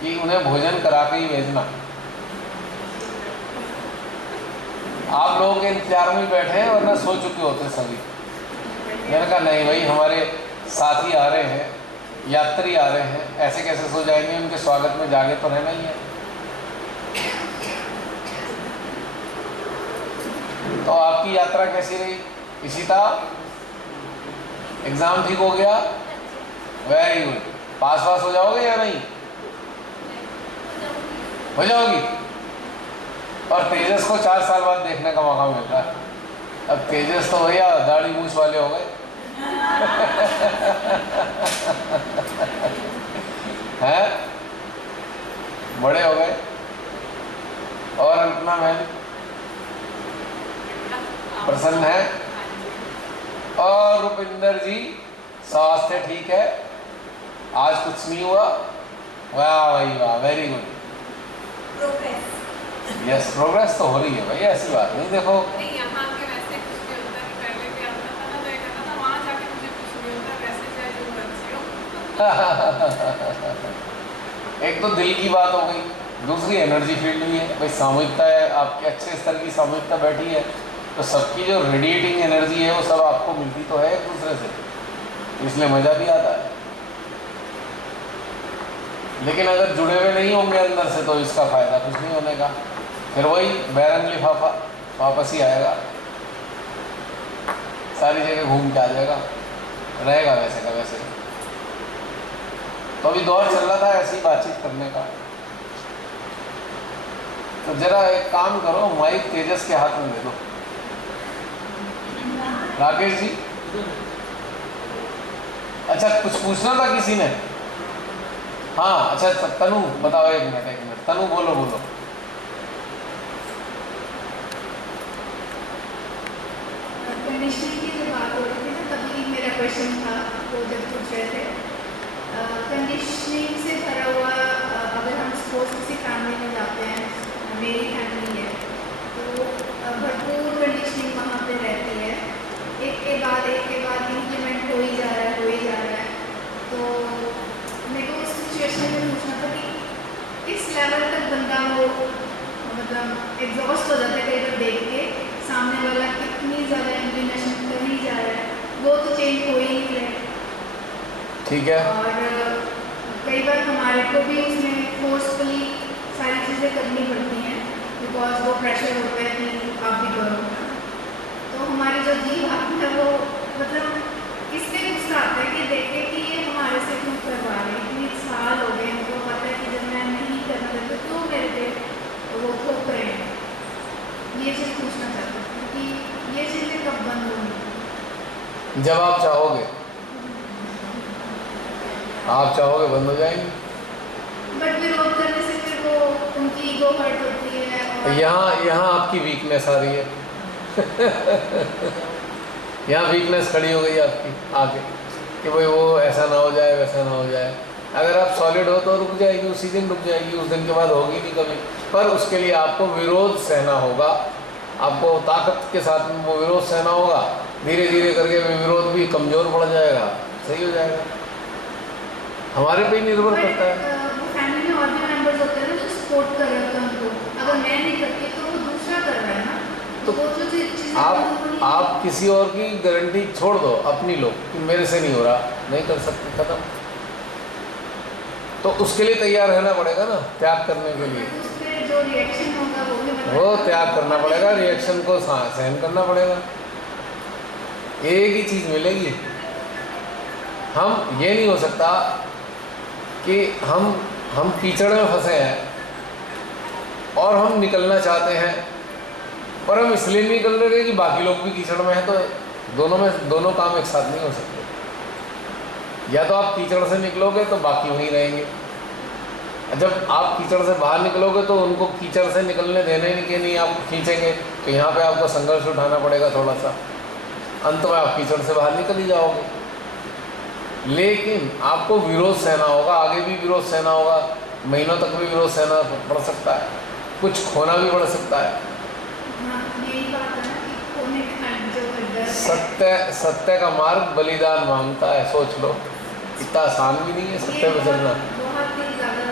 कि उन्हें भोजन करा के ही भेजना। आप लोगों के इंतजार में बैठे हैं, वरना सो चुके होते सभी। मैंने कहा नहीं भाई, हमारे साथी आ रहे हैं, यात्री आ रहे हैं, ऐसे कैसे सो जाएंगे, उनके स्वागत में जागे तो रहना ही है। तो आपकी यात्रा कैसी रही इशिता? एग्जाम ठीक हो गया? Very good. पास हो जाओगे या नहीं? हो जाओगी। और तेजस को 4 साल बाद देखने का मौका मिलता है। अब तेजस तो भैया दाढ़ी मूछ वाले हो गए हैं, बड़े हो गए। और अल्पना मैम प्रसन्न है? और रुपिंदर जी स्वास्थ्य ठीक है? आज कुछ नहीं हुआ? वाह भाई वाह, very good. Progress. Yes, progress तो हो रही है भाई, ऐसी बात नहीं। देखो नहीं, यहाँ के वैसे कुछ नहीं होता कि पहले भी आता था ना, तो ये कहता था वहाँ जाके मुझे कुछ नहीं होता, वैसे चाहे जो मर्जी हो। एक तो दिल की बात हो गई, दूसरी एनर्जी फील्ड भी है भाई। सामूहिकता है, आपके अच्छे स्तर की सामूहिकता बैठी है, तो सबकी जो रेडिएटिंग एनर्जी है वो सब आपको मिलती तो है एक दूसरे से, इसलिए मज़ा भी आता है। लेकिन अगर जुड़े हुए नहीं होंगे अंदर से, तो इसका फ़ायदा कुछ नहीं होने का। फिर वही बैरंग लिफाफा वापस ही आएगा, सारी जगह घूम के आ जाएगा, रहेगा वैसे का वैसे। तो अभी दौर चल रहा था ऐसी बातचीत करने का। तो जरा एक काम करो, माइक तेजस के हाथ में दे दो। राकेश जी, अच्छा कुछ पूछना था किसी ने? हाँ अच्छा, तनु बताओ। एक मिनट तनु, बोलो। कंडीशनिंग की जो बात हो रही थी ना, तभी मेरा क्वेश्चन था वो जब पूछ रहे थे। कंडीशनिंग से भरा हुआ, अगर हम सपोज किसी फैमिली में जाते हैं, मेरी फैमिली है, तो भरपूर कंडीशनिंग वहाँ पे रहती है, एक के बाद इम्प्लीमेंट हो ही जा रहा है। तो मेरे को उस सिचुएशन में पूछना था कि किस लेवल तक बंदा वो मतलब एग्जॉस्ट हो जाता है कई बार देख के, सामने वाला कितनी ज़्यादा इम्प्लीमेशन कर ही जा रहा है, वो तो चेंज हो ही नहीं रहा है। ठीक है। और कई बार हमारे को भी उसमें फोर्सफुली सारी चीज़ें करनी पड़ती हैं, बिकॉज वो प्रेशर होता है कि आप भी करो। तो हमारी जो जीव आत्मा है वो मतलब इसलिए गुस्सा आता है कि देखे कि ये हमारे से क्यों करवा रहे हैं, इतनी साल हो गए, हमको पता है कि जब मैं नहीं करना देता तो मेरे पे वो थोप रहे हैं। ये चीज़ पूछना चाहती हूँ कि ये चीज़ें कब बंद होंगी? जब आप चाहोगे, बंद हो जाएंगी। बट विरोध करने से फिर वो उनकी ईगो हर्ट होती है। और यहाँ आपकी वीकनेस आ रही है यहाँ वीकनेस खड़ी हो गई आपकी आगे कि भाई वो ऐसा ना हो जाए, वैसा ना हो जाए। अगर आप सॉलिड हो तो रुक जाएगी, उसी दिन रुक जाएगी, उस दिन के बाद होगी नहीं कभी। पर उसके लिए आपको विरोध सहना होगा, आपको ताकत के साथ वो विरोध सहना होगा, धीरे धीरे करके विरोध भी कमज़ोर पड़ जाएगा, सही हो जाएगा। हमारे पे ही निर्भर करता है। वो फैमिली में और भी मेंबर्स होते हैं ना जो सपोर्ट कर रहे होते हैं उनको, अगर मैं नहीं करती तो वो दूसरा कर रहा है ना, तो वो जो चीज़ आप किसी और की गारंटी छोड़ दो, अपनी लो कि मेरे से नहीं हो रहा, नहीं कर सकते, खत्म। तो उसके लिए तैयार रहना पड़ेगा ना, त्याग करने के लिए। उसपे जो रिएक्शन होगा वो भी वो त्याग करना पड़ेगा, रिएक्शन को सहन करना पड़ेगा। एक ही चीज़ मिलेगी, हम ये नहीं हो सकता कि हम कीचड़ में फंसे हैं और हम निकलना चाहते हैं, पर हम इसलिए नहीं निकल रहे कि बाकी लोग भी कीचड़ में हैं, तो दोनों काम एक साथ नहीं हो सकते। या तो आप कीचड़ से निकलोगे तो बाकी वहीं रहेंगे, जब आप कीचड़ से बाहर निकलोगे तो उनको कीचड़ से निकलने देने के नहीं आप खींचेंगे, तो यहाँ पे आपको संघर्ष उठाना पड़ेगा थोड़ा सा, अंत में आप कीचड़ से बाहर निकल ही जाओगे। लेकिन आपको विरोध सहना होगा, आगे भी विरोध सहना होगा, महीनों तक भी विरोध सहना पड़ सकता है, कुछ खोना भी पड़ सकता है। हाँ, यही बात है ना कि खोने का जो डर है। सत्य का मार्ग बलिदान मांगता है, सोच लो, इतना आसान भी नहीं है सत्य पे चलना। बहुत ही ज़्यादा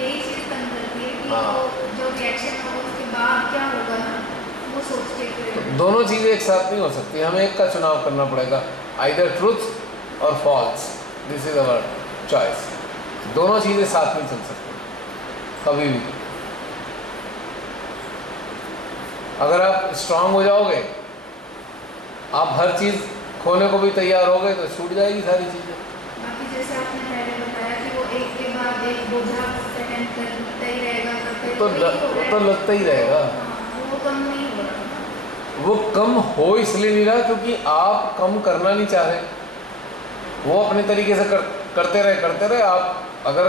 यही चीज़ तंग करती है कि हाँ। वो जो रिएक्शन होगा उसके बाद क्या होगा ना, वो सोच के तो फिर दोनों चीज़ें एक साथ नहीं हो सकती, हमें एक का चुनाव करना पड़ेगा, आइदर ट्रूथ और false, this is our choice. दोनों चीज़ें साथ नहीं चल सकती कभी भी। अगर आप स्ट्रांग हो जाओगे, आप हर चीज़ खोने को भी तैयार हो गए, तो छूट जाएगी सारी चीज़ें। बाकी जैसे आपने पहले बताया कि वो एक के बाद एक बोझा सहन करता ही रहेगा, तो लगता ही रहेगा। हाँ, वो कम नहीं हो रहा। वो कम हो इसलिए नहीं रहा क्योंकि आप कम करना नहीं चाह रहे, वो अपने तरीके से करते रहे। आप अगर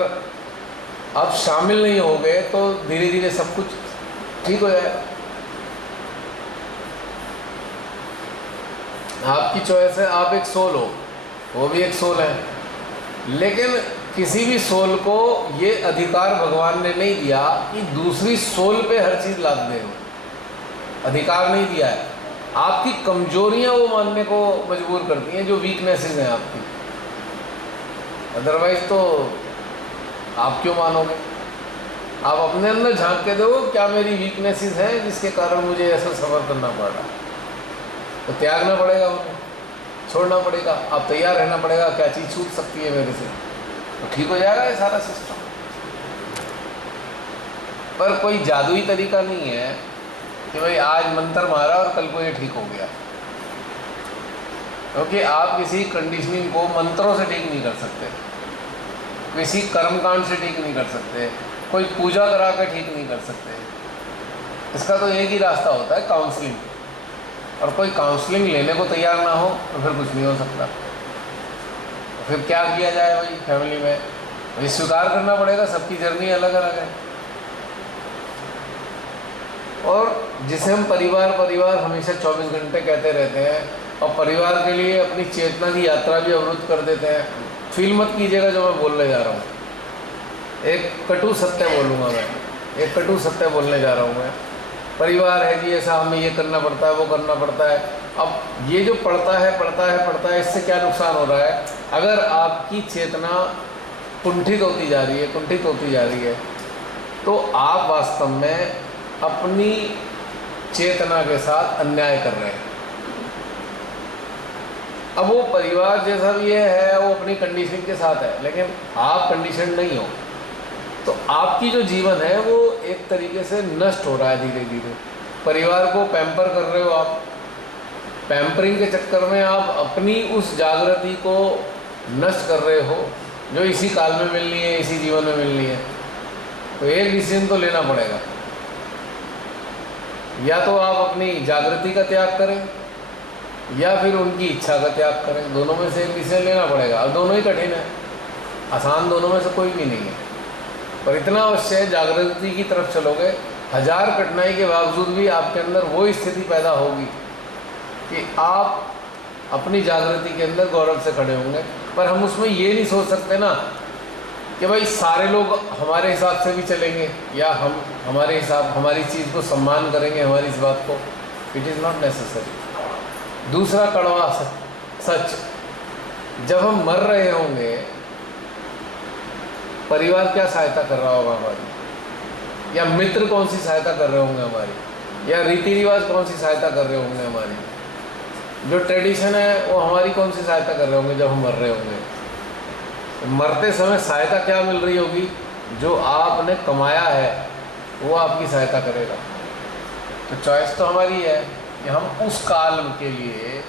आप शामिल नहीं हो गए तो धीरे धीरे सब कुछ ठीक हो जाएगा। आपकी चॉइस है, आप एक सोल हो, वो भी एक सोल है, लेकिन किसी भी सोल को ये अधिकार भगवान ने नहीं दिया कि दूसरी सोल पे हर चीज़ लाद दे, अधिकार नहीं दिया है। आपकी कमजोरियां वो मानने को मजबूर करती हैं, जो वीकनेसेस हैं आपकी, अदरवाइज तो आप क्यों मानोगे? आप अपने अंदर झांक के देखो, क्या मेरी वीकनेसेस हैं जिसके कारण मुझे ऐसा सफ़र करना पड़ रहा है, तो त्यागना पड़ेगा, उन्हें छोड़ना पड़ेगा, आप तैयार रहना पड़ेगा, क्या चीज़ छूट सकती है मेरे से, तो ठीक हो जाएगा ये सारा सिस्टम। पर कोई जादुई तरीका नहीं है कि भाई आज मंत्र मारा और कल को ये ठीक हो गया, क्योंकि आप किसी कंडीशनिंग को मंत्रों से ठीक नहीं कर सकते, किसी कर्मकांड से ठीक नहीं कर सकते, कोई पूजा करा कर ठीक नहीं कर सकते। इसका तो एक ही रास्ता होता है, काउंसलिंग, और कोई काउंसलिंग लेने को तैयार ना हो तो फिर कुछ नहीं हो सकता। फिर क्या किया जाए भाई फैमिली में? भाई स्वीकार करना पड़ेगा, सबकी जर्नी अलग अलग है। और जिसे हम परिवार हमेशा 24 घंटे कहते रहते हैं, और परिवार के लिए अपनी चेतना की यात्रा भी अवरुद्ध कर देते हैं। फील मत कीजिएगा जो मैं बोलने जा रहा हूँ, एक कटु सत्य बोलूँगा मैं, एक कटु सत्य बोलने जा रहा हूँ मैं। परिवार है जी, ऐसा हमें ये करना पड़ता है, वो करना पड़ता है। अब ये जो पड़ता है, इससे क्या नुकसान हो रहा है? अगर आपकी चेतना कुंठित होती जा रही है, तो आप वास्तव में अपनी चेतना के साथ अन्याय कर रहे हैं। अब वो परिवार जैसा भी है, वो अपनी कंडीशन के साथ है, लेकिन आप कंडीशन नहीं हो, तो आपकी जो जीवन है वो एक तरीके से नष्ट हो रहा है धीरे धीरे। परिवार को पैम्पर कर रहे हो आप, पैम्परिंग के चक्कर में आप अपनी उस जागृति को नष्ट कर रहे हो जो इसी काल में मिलनी है, इसी जीवन में मिलनी है। तो एक डिसीजन तो लेना पड़ेगा, या तो आप अपनी जागृति का त्याग करें या फिर उनकी इच्छा का त्याग करें, दोनों में से एक डिसीजन लेना पड़ेगा। अब दोनों ही कठिन है, आसान दोनों में से कोई भी नहीं है, पर इतना अवश्य है, जागृति की तरफ चलोगे, हजार कठिनाई के बावजूद भी आपके अंदर वो स्थिति पैदा होगी कि आप अपनी जागृति के अंदर गौरव से खड़े होंगे। पर हम उसमें ये नहीं सोच सकते ना कि भाई सारे लोग हमारे हिसाब से भी चलेंगे, या हम हमारे हिसाब, हमारी चीज़ को सम्मान करेंगे, हमारी इस बात को। It is not necessary. दूसरा कड़वा सच, जब हम मर रहे होंगे परिवार क्या सहायता कर रहा होगा हमारी, या मित्र कौन सी सहायता कर रहे होंगे हमारी, या रीति रिवाज कौन सी सहायता कर रहे होंगे हमारी, जो ट्रेडिशन है वो हमारी कौन सी सहायता कर रहे होंगे जब हम मर रहे होंगे। तो मरते समय सहायता क्या मिल रही होगी, जो आपने कमाया है वो आपकी सहायता करेगा। तो चॉइस तो हमारी है कि हम उस काल के लिए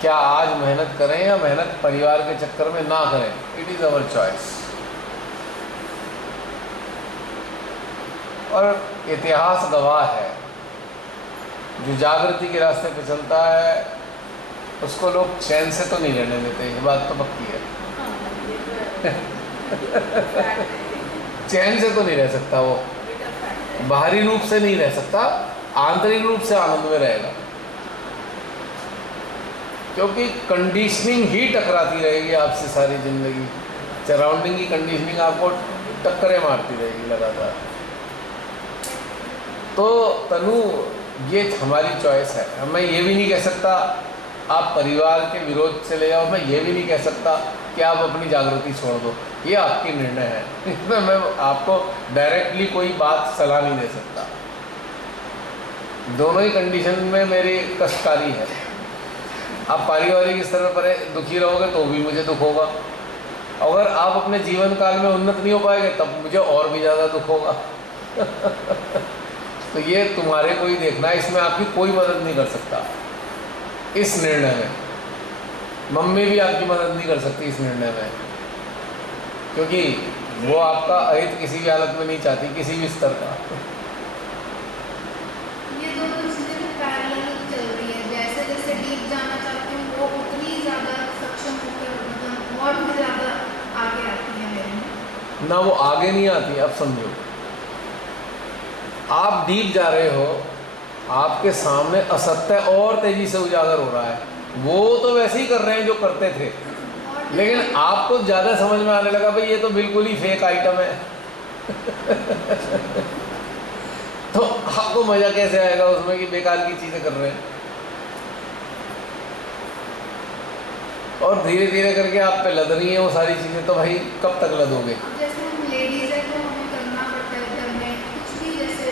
क्या आज मेहनत करें या मेहनत परिवार के चक्कर में ना करें। It is our choice. और इतिहास गवाह है, जो जागृति के रास्ते पे चलता है उसको लोग चैन से तो नहीं रहने देते, ये बात तो पक्की है। चैन से तो नहीं रह सकता वो, बाहरी रूप से नहीं रह सकता, आंतरिक रूप से आनंद में रहेगा, क्योंकि कंडीशनिंग ही टकराती रहेगी आपसे सारी जिंदगी। सराउंडिंग की कंडीशनिंग आपको टक्करें मारती रहेगी लगातार। तो तनु, ये हमारी चॉइस है। मैं ये भी नहीं कह सकता आप परिवार के विरोध चले जाओ, मैं ये भी नहीं कह सकता कि आप अपनी जागृति छोड़ दो, ये आपकी निर्णय है। इसमें मैं आपको डायरेक्टली कोई बात सलाह नहीं दे सकता। दोनों ही कंडीशन में मेरी कष्टकारी है। आप पारिवारिक स्तर पर दुखी रहोगे तो भी मुझे दुख होगा, अगर आप अपने जीवन काल में उन्नत नहीं हो पाएंगे तब मुझे और भी ज़्यादा दुख होगा। तो ये तुम्हारे को ही देखना है, इसमें आपकी कोई मदद नहीं कर सकता इस निर्णय में। मम्मी भी आपकी मदद नहीं कर सकती इस निर्णय में, क्योंकि वो आपका अहित किसी भी हालत में नहीं चाहती, किसी भी स्तर का। ये दोनों चीज़ें पैरेलल चल रही है। जैसे जैसे डीप जाना चाहती हूँ वो उतनी ज़्यादा सक्षम होकर मतलब और भी ज़्यादा आगे आती है मेरे में। ना वो आगे नहीं आती। अब समझो, आप डीप जा रहे हो, आपके सामने असत्य और तेजी से उजागर हो रहा है। वो तो वैसे ही कर रहे हैं जो करते थे, लेकिन आपको ज़्यादा समझ में आने लगा भाई ये तो बिल्कुल ही फेक आइटम है। तो आपको मज़ा कैसे आएगा उसमें कि बेकार की चीज़ें कर रहे हैं। और धीरे धीरे करके आप पे लद रही हैं वो सारी चीज़ें, तो भाई कब तक लदोगे। अब जैसे हम लेडीज़ है तो हमें करना पड़ता है घर में कुछ भी, जैसे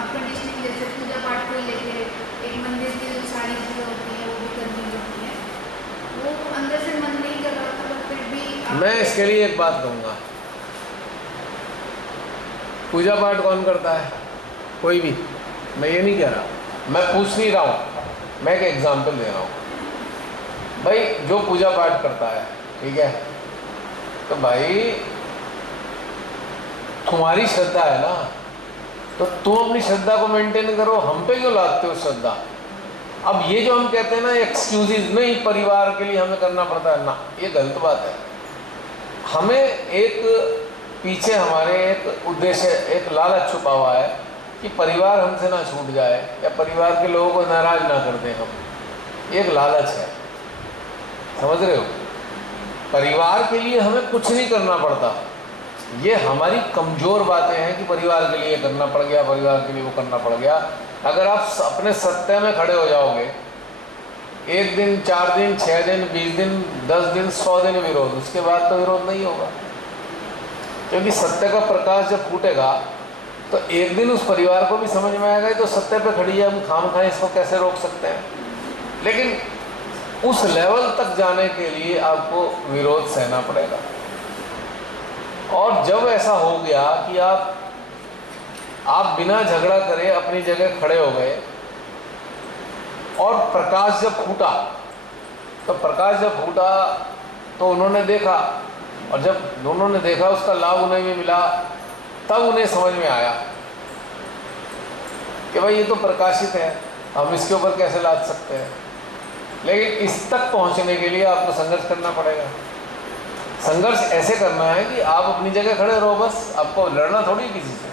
अब कंडीशनिंग जैसे पूजा पाठ को लेके एक मंदिर की जो सारी चीज़ें होती हैं वो भी करनी पड़ती है। वो अंदर से मन नहीं कर रहा था, बट फिर भी मैं इसके लिए एक बात कहूँगा, पूजा पाठ कौन करता है? कोई भी। मैं ये नहीं कह रहा, मैं पूछ नहीं रहा हूँ, मैं एक एग्जाम्पल दे रहा हूँ। भाई जो पूजा पाठ करता है, ठीक है, तो भाई तुम्हारी श्रद्धा है ना, तो तुम अपनी श्रद्धा को मेंटेन करो, हम पे क्यों लादते हो श्रद्धा। अब ये जो हम कहते हैं ना एक्सक्यूजेज, नहीं परिवार के लिए हमें करना पड़ता है ना, ये गलत बात है। हमें एक पीछे हमारे एक उद्देश्य, एक लालच छुपा हुआ है कि परिवार हमसे ना छूट जाए या परिवार के लोगों को नाराज ना कर दें हम। एक लालच है, समझ रहे हो। परिवार के लिए हमें कुछ नहीं करना पड़ता, ये हमारी कमज़ोर बातें हैं कि परिवार के लिए करना पड़ गया, परिवार के लिए वो करना पड़ गया। अगर आप अपने सत्य में खड़े हो जाओगे, 1 दिन, 4 दिन, 6 दिन, 20 दिन, 10 दिन, 100 दिन विरोध, उसके बाद तो विरोध नहीं होगा। क्योंकि सत्य का प्रकाश जब फूटेगा तो एक दिन उस परिवार को भी समझ में आएगा तो सत्य पे खड़ी है, हम खामखा इसको कैसे रोक सकते हैं। लेकिन उस लेवल तक जाने के लिए आपको विरोध सहना पड़ेगा। और जब ऐसा हो गया कि आप बिना झगड़ा करे अपनी जगह खड़े हो गए और प्रकाश जब फूटा, तो उन्होंने देखा, और जब उन्होंने देखा उसका लाभ उन्हें भी मिला, तब उन्हें समझ में आया कि भाई ये तो प्रकाशित है, हम इसके ऊपर कैसे लाद सकते हैं। लेकिन इस तक पहुंचने के लिए आपको संघर्ष करना पड़ेगा। संघर्ष ऐसे करना है कि आप अपनी जगह खड़े रहो, बस आपको लड़ना थोड़ी किसी से।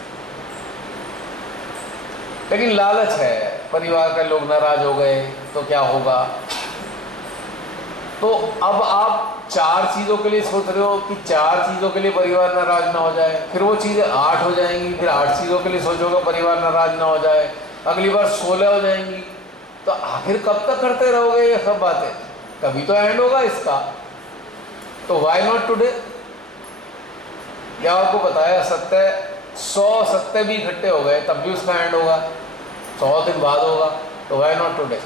लेकिन लालच है, परिवार के लोग नाराज हो गए तो क्या होगा। तो अब आप 4 चीज़ों के लिए सोच रहे हो कि 4 चीज़ों के लिए परिवार नाराज ना हो जाए, फिर वो चीज़ें 8 हो जाएंगी, फिर 8 चीज़ों के लिए सोचोगे परिवार नाराज ना हो जाए, अगली बार 16 हो जाएंगी। तो आखिर कब तक करते रहोगे ये सब बातें? कभी तो एंड होगा इसका। तो व्हाई नॉट टुडे? क्या आपको बताया, 100 सत्य भी इकट्ठे हो गए तब भी उसका एंड होगा, 100 दिन बाद होगा। तो व्हाई नॉट टुडे?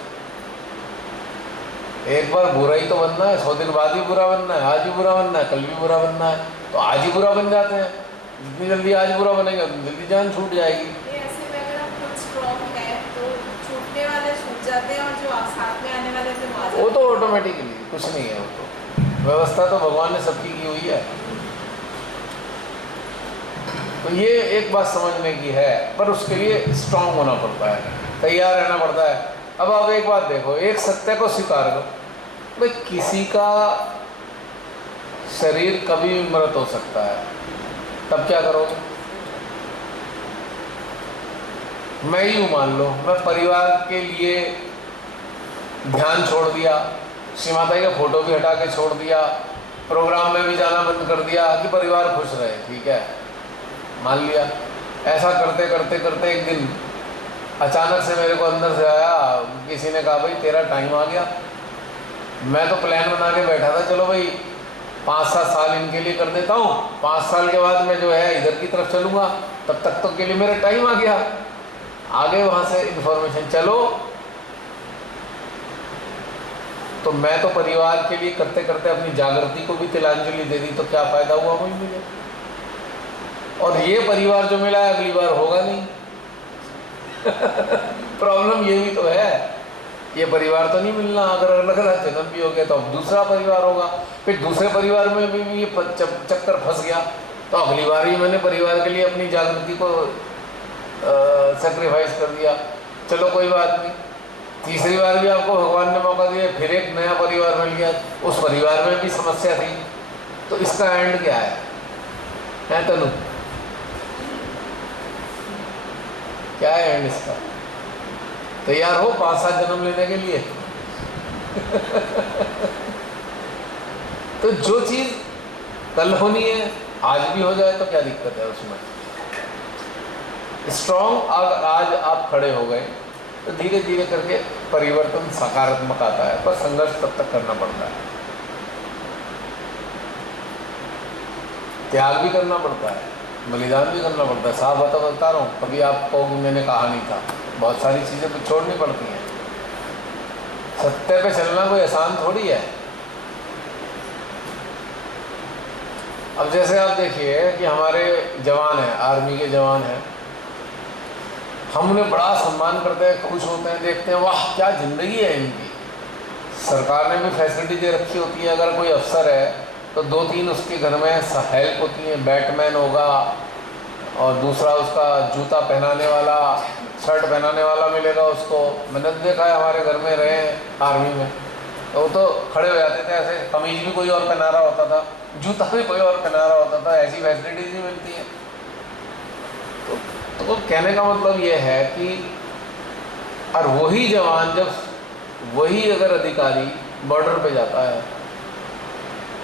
एक बार बुरा ही तो बनना है, 100 दिन बाद भी बुरा बनना है, आज भी बुरा बनना है, कल भी बुरा बनना है। तो आज ही बुरा बन जाते हैं। जितनी जल्दी आज बुरा बनेंगे उतनी जल्दी जान छूट जाएगी। ये ऐसे में अगर आप खुद स्ट्रॉन्ग है तो छूटने वाले छूट जाते हैं और जो साथ में आने वाले थे वो आ जाते वो हैं। तो ऑटोमेटिकली कुछ नहीं है, वो तो व्यवस्था तो भगवान ने सबकी की हुई है। तो ये एक बात समझने की है, पर उसके लिए स्ट्रांग होना पड़ता है, तैयार रहना पड़ता है। अब आप एक बात देखो, एक सत्य को स्वीकार करो, भाई किसी का शरीर कभी भी मृत हो सकता है, तब क्या करोगे? मैं ही हूँ, मान लो मैं परिवार के लिए ध्यान छोड़ दिया, श्री माता का फोटो भी हटा के छोड़ दिया, प्रोग्राम में भी जाना बंद कर दिया कि परिवार खुश रहे, ठीक है, मान लिया। ऐसा करते करते करते एक दिन अचानक से मेरे को अंदर से आया, किसी ने कहा भाई तेरा टाइम आ गया। मैं तो प्लान बना के बैठा था, चलो भाई 5-7 साल इनके लिए कर देता हूँ, 5 साल के बाद मैं जो है इधर की तरफ चलूँगा, तब तक तो के लिए मेरा टाइम आ गया। आगे वहाँ से इन्फॉर्मेशन चलो, तो मैं तो परिवार के लिए करते करते अपनी जागृति को भी तिलांजलि दे दी, तो क्या फ़ायदा हुआ मुझे मिले? और ये परिवार जो मिला है अगली बार होगा नहीं। प्रॉब्लम ये भी तो है, ये परिवार तो नहीं मिलना। अगर अलग अलग जन्म भी हो गया तो अब दूसरा परिवार होगा, फिर दूसरे परिवार में भी ये चक्कर फंस गया, तो अगली बार ही मैंने परिवार के लिए अपनी जागृति को सेक्रीफाइस कर दिया। चलो कोई बात नहीं, तीसरी बार भी आपको भगवान ने मौका दिया, फिर एक नया परिवार मिल गया, उस परिवार में भी समस्या थी, तो इसका एंड क्या है तनु? क्या है एंड इसका? तैयार हो 5-7 जन्म लेने के लिए? तो जो चीज़ कल होनी है आज भी हो जाए तो क्या दिक्कत है उसमें? स्ट्रॉन्ग आज आप खड़े हो गए तो धीरे धीरे करके परिवर्तन सकारात्मक आता है, पर संघर्ष तब तक करना पड़ता है, त्याग भी करना पड़ता है, बलिदान भी करना पड़ता है। साफ बता रहा हूँ, कभी आप कहोगे मैंने कहा नहीं था, बहुत सारी चीज़ें तो छोड़नी पड़ती हैं। सत्य पे चलना कोई आसान थोड़ी है। अब जैसे आप देखिए कि हमारे जवान हैं, आर्मी के जवान हैं, हम उन्हें बड़ा सम्मान करते हैं, खुश होते हैं, देखते हैं वाह क्या ज़िंदगी है इनकी। सरकार ने भी फैसिलिटी दे रखी होती है, अगर कोई अफसर है तो 2-3 उसके घर में हेल्प होती है, बैटमैन होगा और दूसरा उसका जूता पहनाने वाला, शर्ट पहनाने वाला मिलेगा उसको। मैंने देखा है हमारे घर में रहे आर्मी में, तो वो तो खड़े हो जाते थे ऐसे, कमीज भी कोई और पहना रहा होता था, जूता भी कोई और पहना रहा होता था, ऐसी फैसिलिटीज नहीं मिलती हैं। तो कहने का मतलब ये है कि और वही जवान जब वही अगर अधिकारी बॉर्डर पे जाता है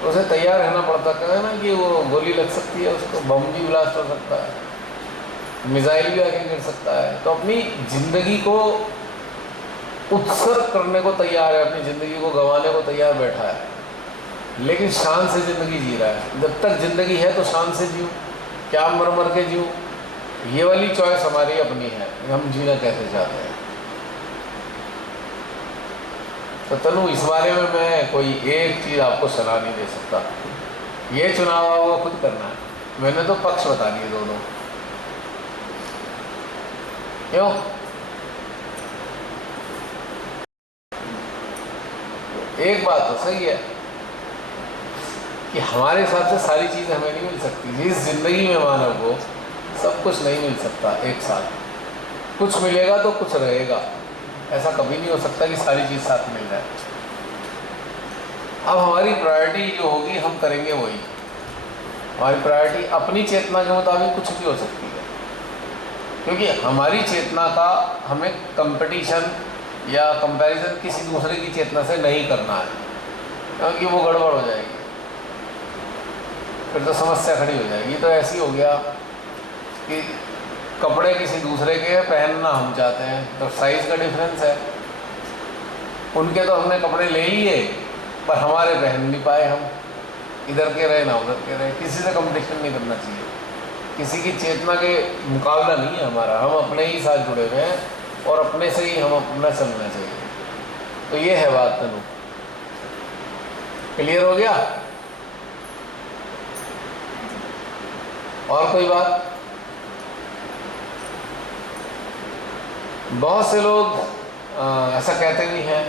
तो उसे तैयार रहना पड़ता है ना कि वो गोली लग सकती है, उसको बम भी ब्लास्ट हो सकता है, मिसाइल भी आगे गिर सकता है। तो अपनी ज़िंदगी को उत्सर्ग करने को तैयार है, अपनी ज़िंदगी को गंवाने को तैयार बैठा है, लेकिन शान से ज़िंदगी जी रहा है। जब तक ज़िंदगी है तो शान से जीऊँ, क्या मर मर के जीऊँ, ये वाली चॉइस हमारी अपनी है, हम जीना कैसे चाहते हैं। तो तनु इस बारे में मैं कोई एक चीज़ आपको सलाह नहीं दे सकता, ये चुनाव आपको खुद करना है। मैंने तो पक्ष बता दिए दोनों, क्यों? एक बात तो सही है कि हमारे हिसाब से सारी चीज़ें हमें नहीं मिल सकती। जिस जिंदगी में मानव को सब कुछ नहीं मिल सकता एक साथ, कुछ मिलेगा तो कुछ रहेगा, ऐसा कभी नहीं हो सकता कि सारी चीज़ साथ मिल जाए। अब हमारी प्रायोरिटी जो होगी हम करेंगे वही। हमारी प्रायोरिटी अपनी चेतना के मुताबिक कुछ भी हो सकती है, क्योंकि हमारी चेतना का हमें कंपटीशन या कंपैरिजन किसी दूसरे की चेतना से नहीं करना है, क्योंकि वो गड़बड़ हो जाएगी, फिर तो समस्या खड़ी हो जाएगी। तो ऐसी हो गया कि कपड़े किसी दूसरे के पहनना हम चाहते हैं, तो साइज़ का डिफरेंस है। उनके तो हमने कपड़े ले लिए पर हमारे पहन नहीं पाए, हम इधर के रहे ना उधर के रहे। किसी से कंपटीशन नहीं करना चाहिए, किसी की चेतना के मुकाबला नहीं है हमारा। हम अपने ही साथ जुड़े हुए हैं और अपने से ही हम अपना चलना चाहिए। तो ये है बात। तनु क्लियर हो गया? और कोई बात? बहुत से लोग ऐसा कहते भी हैं,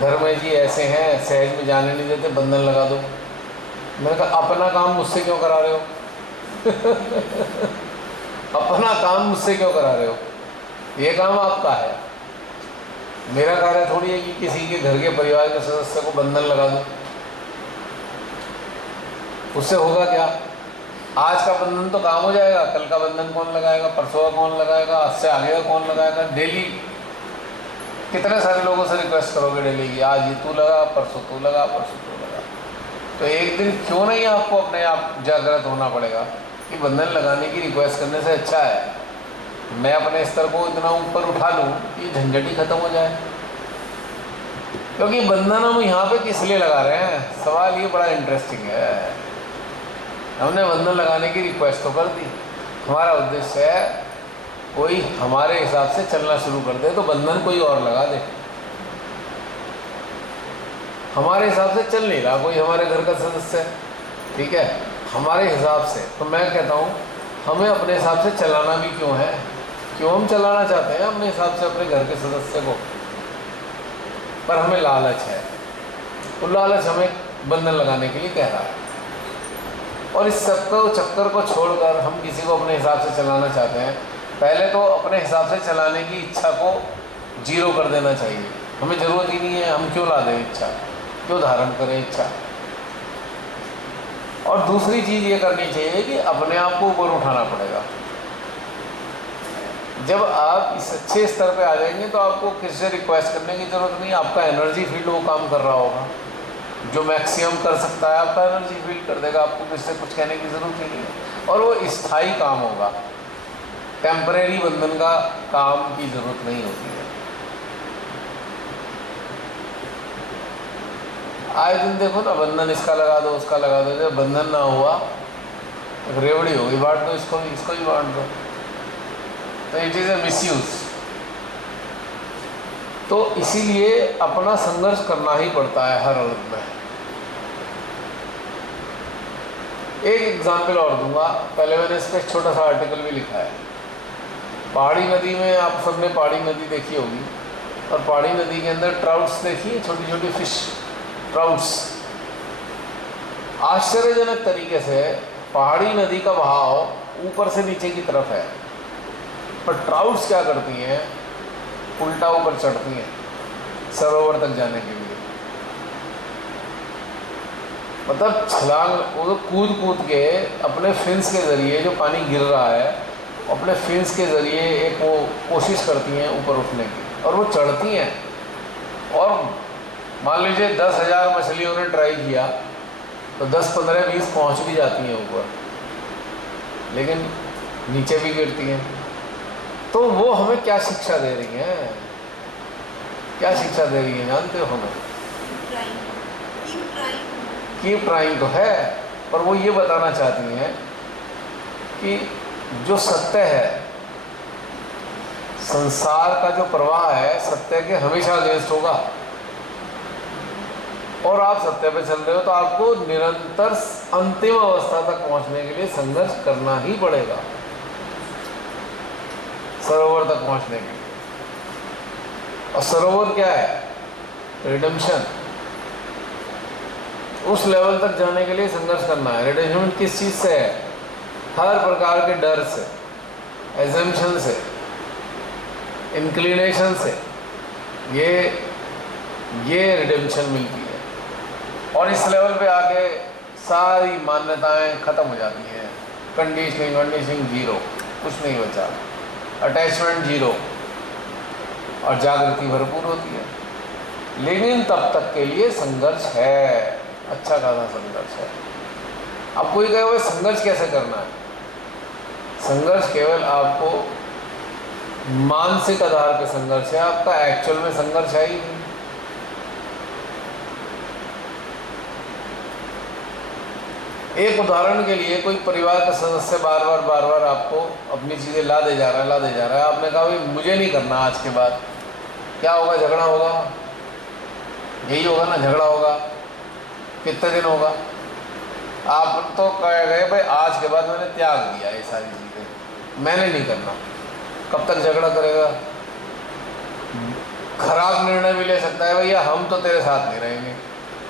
घर में जी ऐसे हैं, सहज में जाने नहीं देते, बंधन लगा दो। मैंने कहा अपना काम मुझसे क्यों करा रहे हो? अपना काम मुझसे क्यों करा रहे हो? ये काम आपका है, मेरा कार्य थोड़ी है कि किसी के घर के परिवार के सदस्य को बंधन लगा दूं। उससे होगा क्या? आज का बंधन तो काम हो जाएगा, कल का बंधन कौन लगाएगा, परसों का कौन लगाएगा, उससे आगे का कौन लगाएगा? डेली कितने सारे लोगों से रिक्वेस्ट करोगे डेली की, आज ये तू लगा, परसों तू लगा, परसों तू लगा। तो एक दिन क्यों नहीं आपको अपने आप जागृत होना पड़ेगा कि बंधन लगाने की रिक्वेस्ट करने से अच्छा है मैं अपने स्तर को इतना ऊपर उठा लूँ कि झंझट ही खत्म हो जाए। क्योंकि बंधन हम यहाँ पे किस लिए लगा रहे हैं? सवाल ये बड़ा इंटरेस्टिंग है। हमने बंधन लगाने की रिक्वेस्ट तो कर दी, हमारा उद्देश्य है कोई हमारे हिसाब से चलना शुरू कर दे तो बंधन कोई और लगा दे। हमारे हिसाब से चल नहीं रहा कोई हमारे घर का सदस्य, ठीक है, हमारे हिसाब से। तो मैं कहता हूँ हमें अपने हिसाब से चलाना भी क्यों है? क्यों हम चलाना चाहते हैं अपने हिसाब से अपने घर के सदस्य को? पर हमें लालच है, तो लालच हमें बंधन लगाने के लिए कह रहा है। और इस सबको चक्कर को छोड़कर हम किसी को अपने हिसाब से चलाना चाहते हैं। पहले तो अपने हिसाब से चलाने की इच्छा को जीरो कर देना चाहिए। हमें ज़रूरत ही नहीं है, हम क्यों ला दें इच्छा, क्यों धारण करें इच्छा। और दूसरी चीज़ ये करनी चाहिए कि अपने आप को ऊपर उठाना पड़ेगा। जब आप इस अच्छे स्तर पे आ जाएंगे तो आपको किसी से रिक्वेस्ट करने की ज़रूरत नहीं, आपका एनर्जी फील्ड वो काम कर रहा होगा। जो मैक्सिमम कर सकता है आपका एनर्जी फील्ड कर देगा, आपको किसी से कुछ कहने की ज़रूरत ही नहीं है। और वो स्थायी काम होगा, टेम्परेरी बंधन का काम की ज़रूरत नहीं होती है। आए दिन देखो ना, बंधन इसका लगा दो उसका लगा दो, जब बंधन ना हुआ तो रेवड़ी होगी, बांट दो इसको भी बांट दो। तो इट इज़ ए मिसयूज। तो इसीलिए अपना संघर्ष करना ही पड़ता है हर हालत में। एक एग्जाम्पल और दूंगा, पहले मैंने इस पर एक छोटा सा आर्टिकल भी लिखा है। पहाड़ी नदी में आप सबने पहाड़ी नदी देखी होगी, और पहाड़ी नदी के अंदर ट्राउट्स देखिए, छोटी छोटी फिश ट्राउट्स। आश्चर्यजनक तरीके से पहाड़ी नदी का बहाव ऊपर से नीचे की तरफ है, पर ट्राउट्स क्या करती हैं, उल्टा ऊपर चढ़ती हैं सरोवर तक जाने के लिए। मतलब छलांग, वो कूद कूद के अपने फिन्स के ज़रिए, जो पानी गिर रहा है अपने फिन्स के ज़रिए एक वो कोशिश करती हैं ऊपर उठने की, और वो चढ़ती हैं। और मान लीजिए 10,000 मछलियों ने ट्राई किया तो 10, 15, 20 पहुँच भी जाती हैं ऊपर, लेकिन नीचे भी गिरती हैं। तो वो हमें क्या शिक्षा दे रही हैं? क्या शिक्षा दे रही हैं जानते हो? हमें कीप ट्राइंग तो है, पर वो ये बताना चाहती हैं कि जो सत्य है, संसार का जो प्रवाह है सत्य के हमेशा अगेंस्ट होगा। और आप सत्य पे चल रहे हो तो आपको निरंतर अंतिम अवस्था तक पहुंचने के लिए संघर्ष करना ही पड़ेगा, सरोवर तक पहुंचने के लिए। और सरोवर क्या है? रिडेम्पशन। उस लेवल तक जाने के लिए संघर्ष करना है। रिडेम्पशन किस चीज़ से है? हर प्रकार के डर से, एजम्पशन से, इंक्लिनेशन से ये रिडेम्पशन मिलती है। और इस लेवल पे आके सारी मान्यताएं खत्म हो जाती हैं। कंडीशनिंग जीरो, कुछ नहीं बचा, अटैचमेंट जीरो, और जागृति भरपूर होती है। लेकिन तब तक के लिए संघर्ष है, अच्छा खासा संघर्ष है। अब कोई कहे भाई संघर्ष कैसे करना है? संघर्ष केवल आपको मानसिक आधार पे संघर्ष है, आपका एक्चुअल में संघर्ष है ही नहीं। एक उदाहरण के लिए कोई परिवार का सदस्य बार बार आपको अपनी चीज़ें ला दे जा रहा है, आपने कहा भाई मुझे नहीं करना आज के बाद, क्या होगा? झगड़ा होगा, यही होगा ना, झगड़ा होगा। कितने दिन होगा? आप तो कह गए भाई आज के बाद मैंने त्याग दिया ये सारी चीज़ें, मैंने नहीं करना। कब तक झगड़ा करेगा? खराब निर्णय भी ले सकता है, भैया हम तो तेरे साथ नहीं रहेंगे,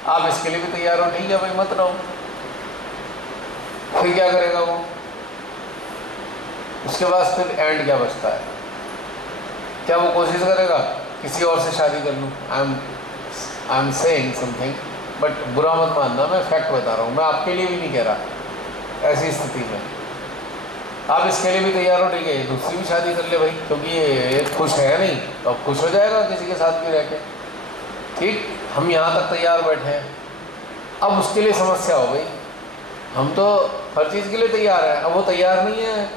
आप इसके लिए भी तैयार हो, ठीक है भाई मत रहो। फिर क्या करेगा वो? उसके बाद फिर एंड क्या बचता है? क्या वो कोशिश करेगा किसी और से शादी कर लूँ? I am saying something, but बुरा मत मानना, मैं फैक्ट बता रहा हूँ, मैं आपके लिए भी नहीं कह रहा। ऐसी स्थिति में आप इसके लिए भी तैयार हो, ठीक है दूसरी भी शादी कर ले भाई, क्योंकि ये खुश है नहीं तो अब खुश हो जाएगा किसी के साथ भी रह के। ठीक, हम यहाँ तक तैयार बैठे हैं, अब उसके लिए समस्या हो गई। हम तो हर चीज़ के लिए तैयार हैं, अब वो तैयार नहीं है,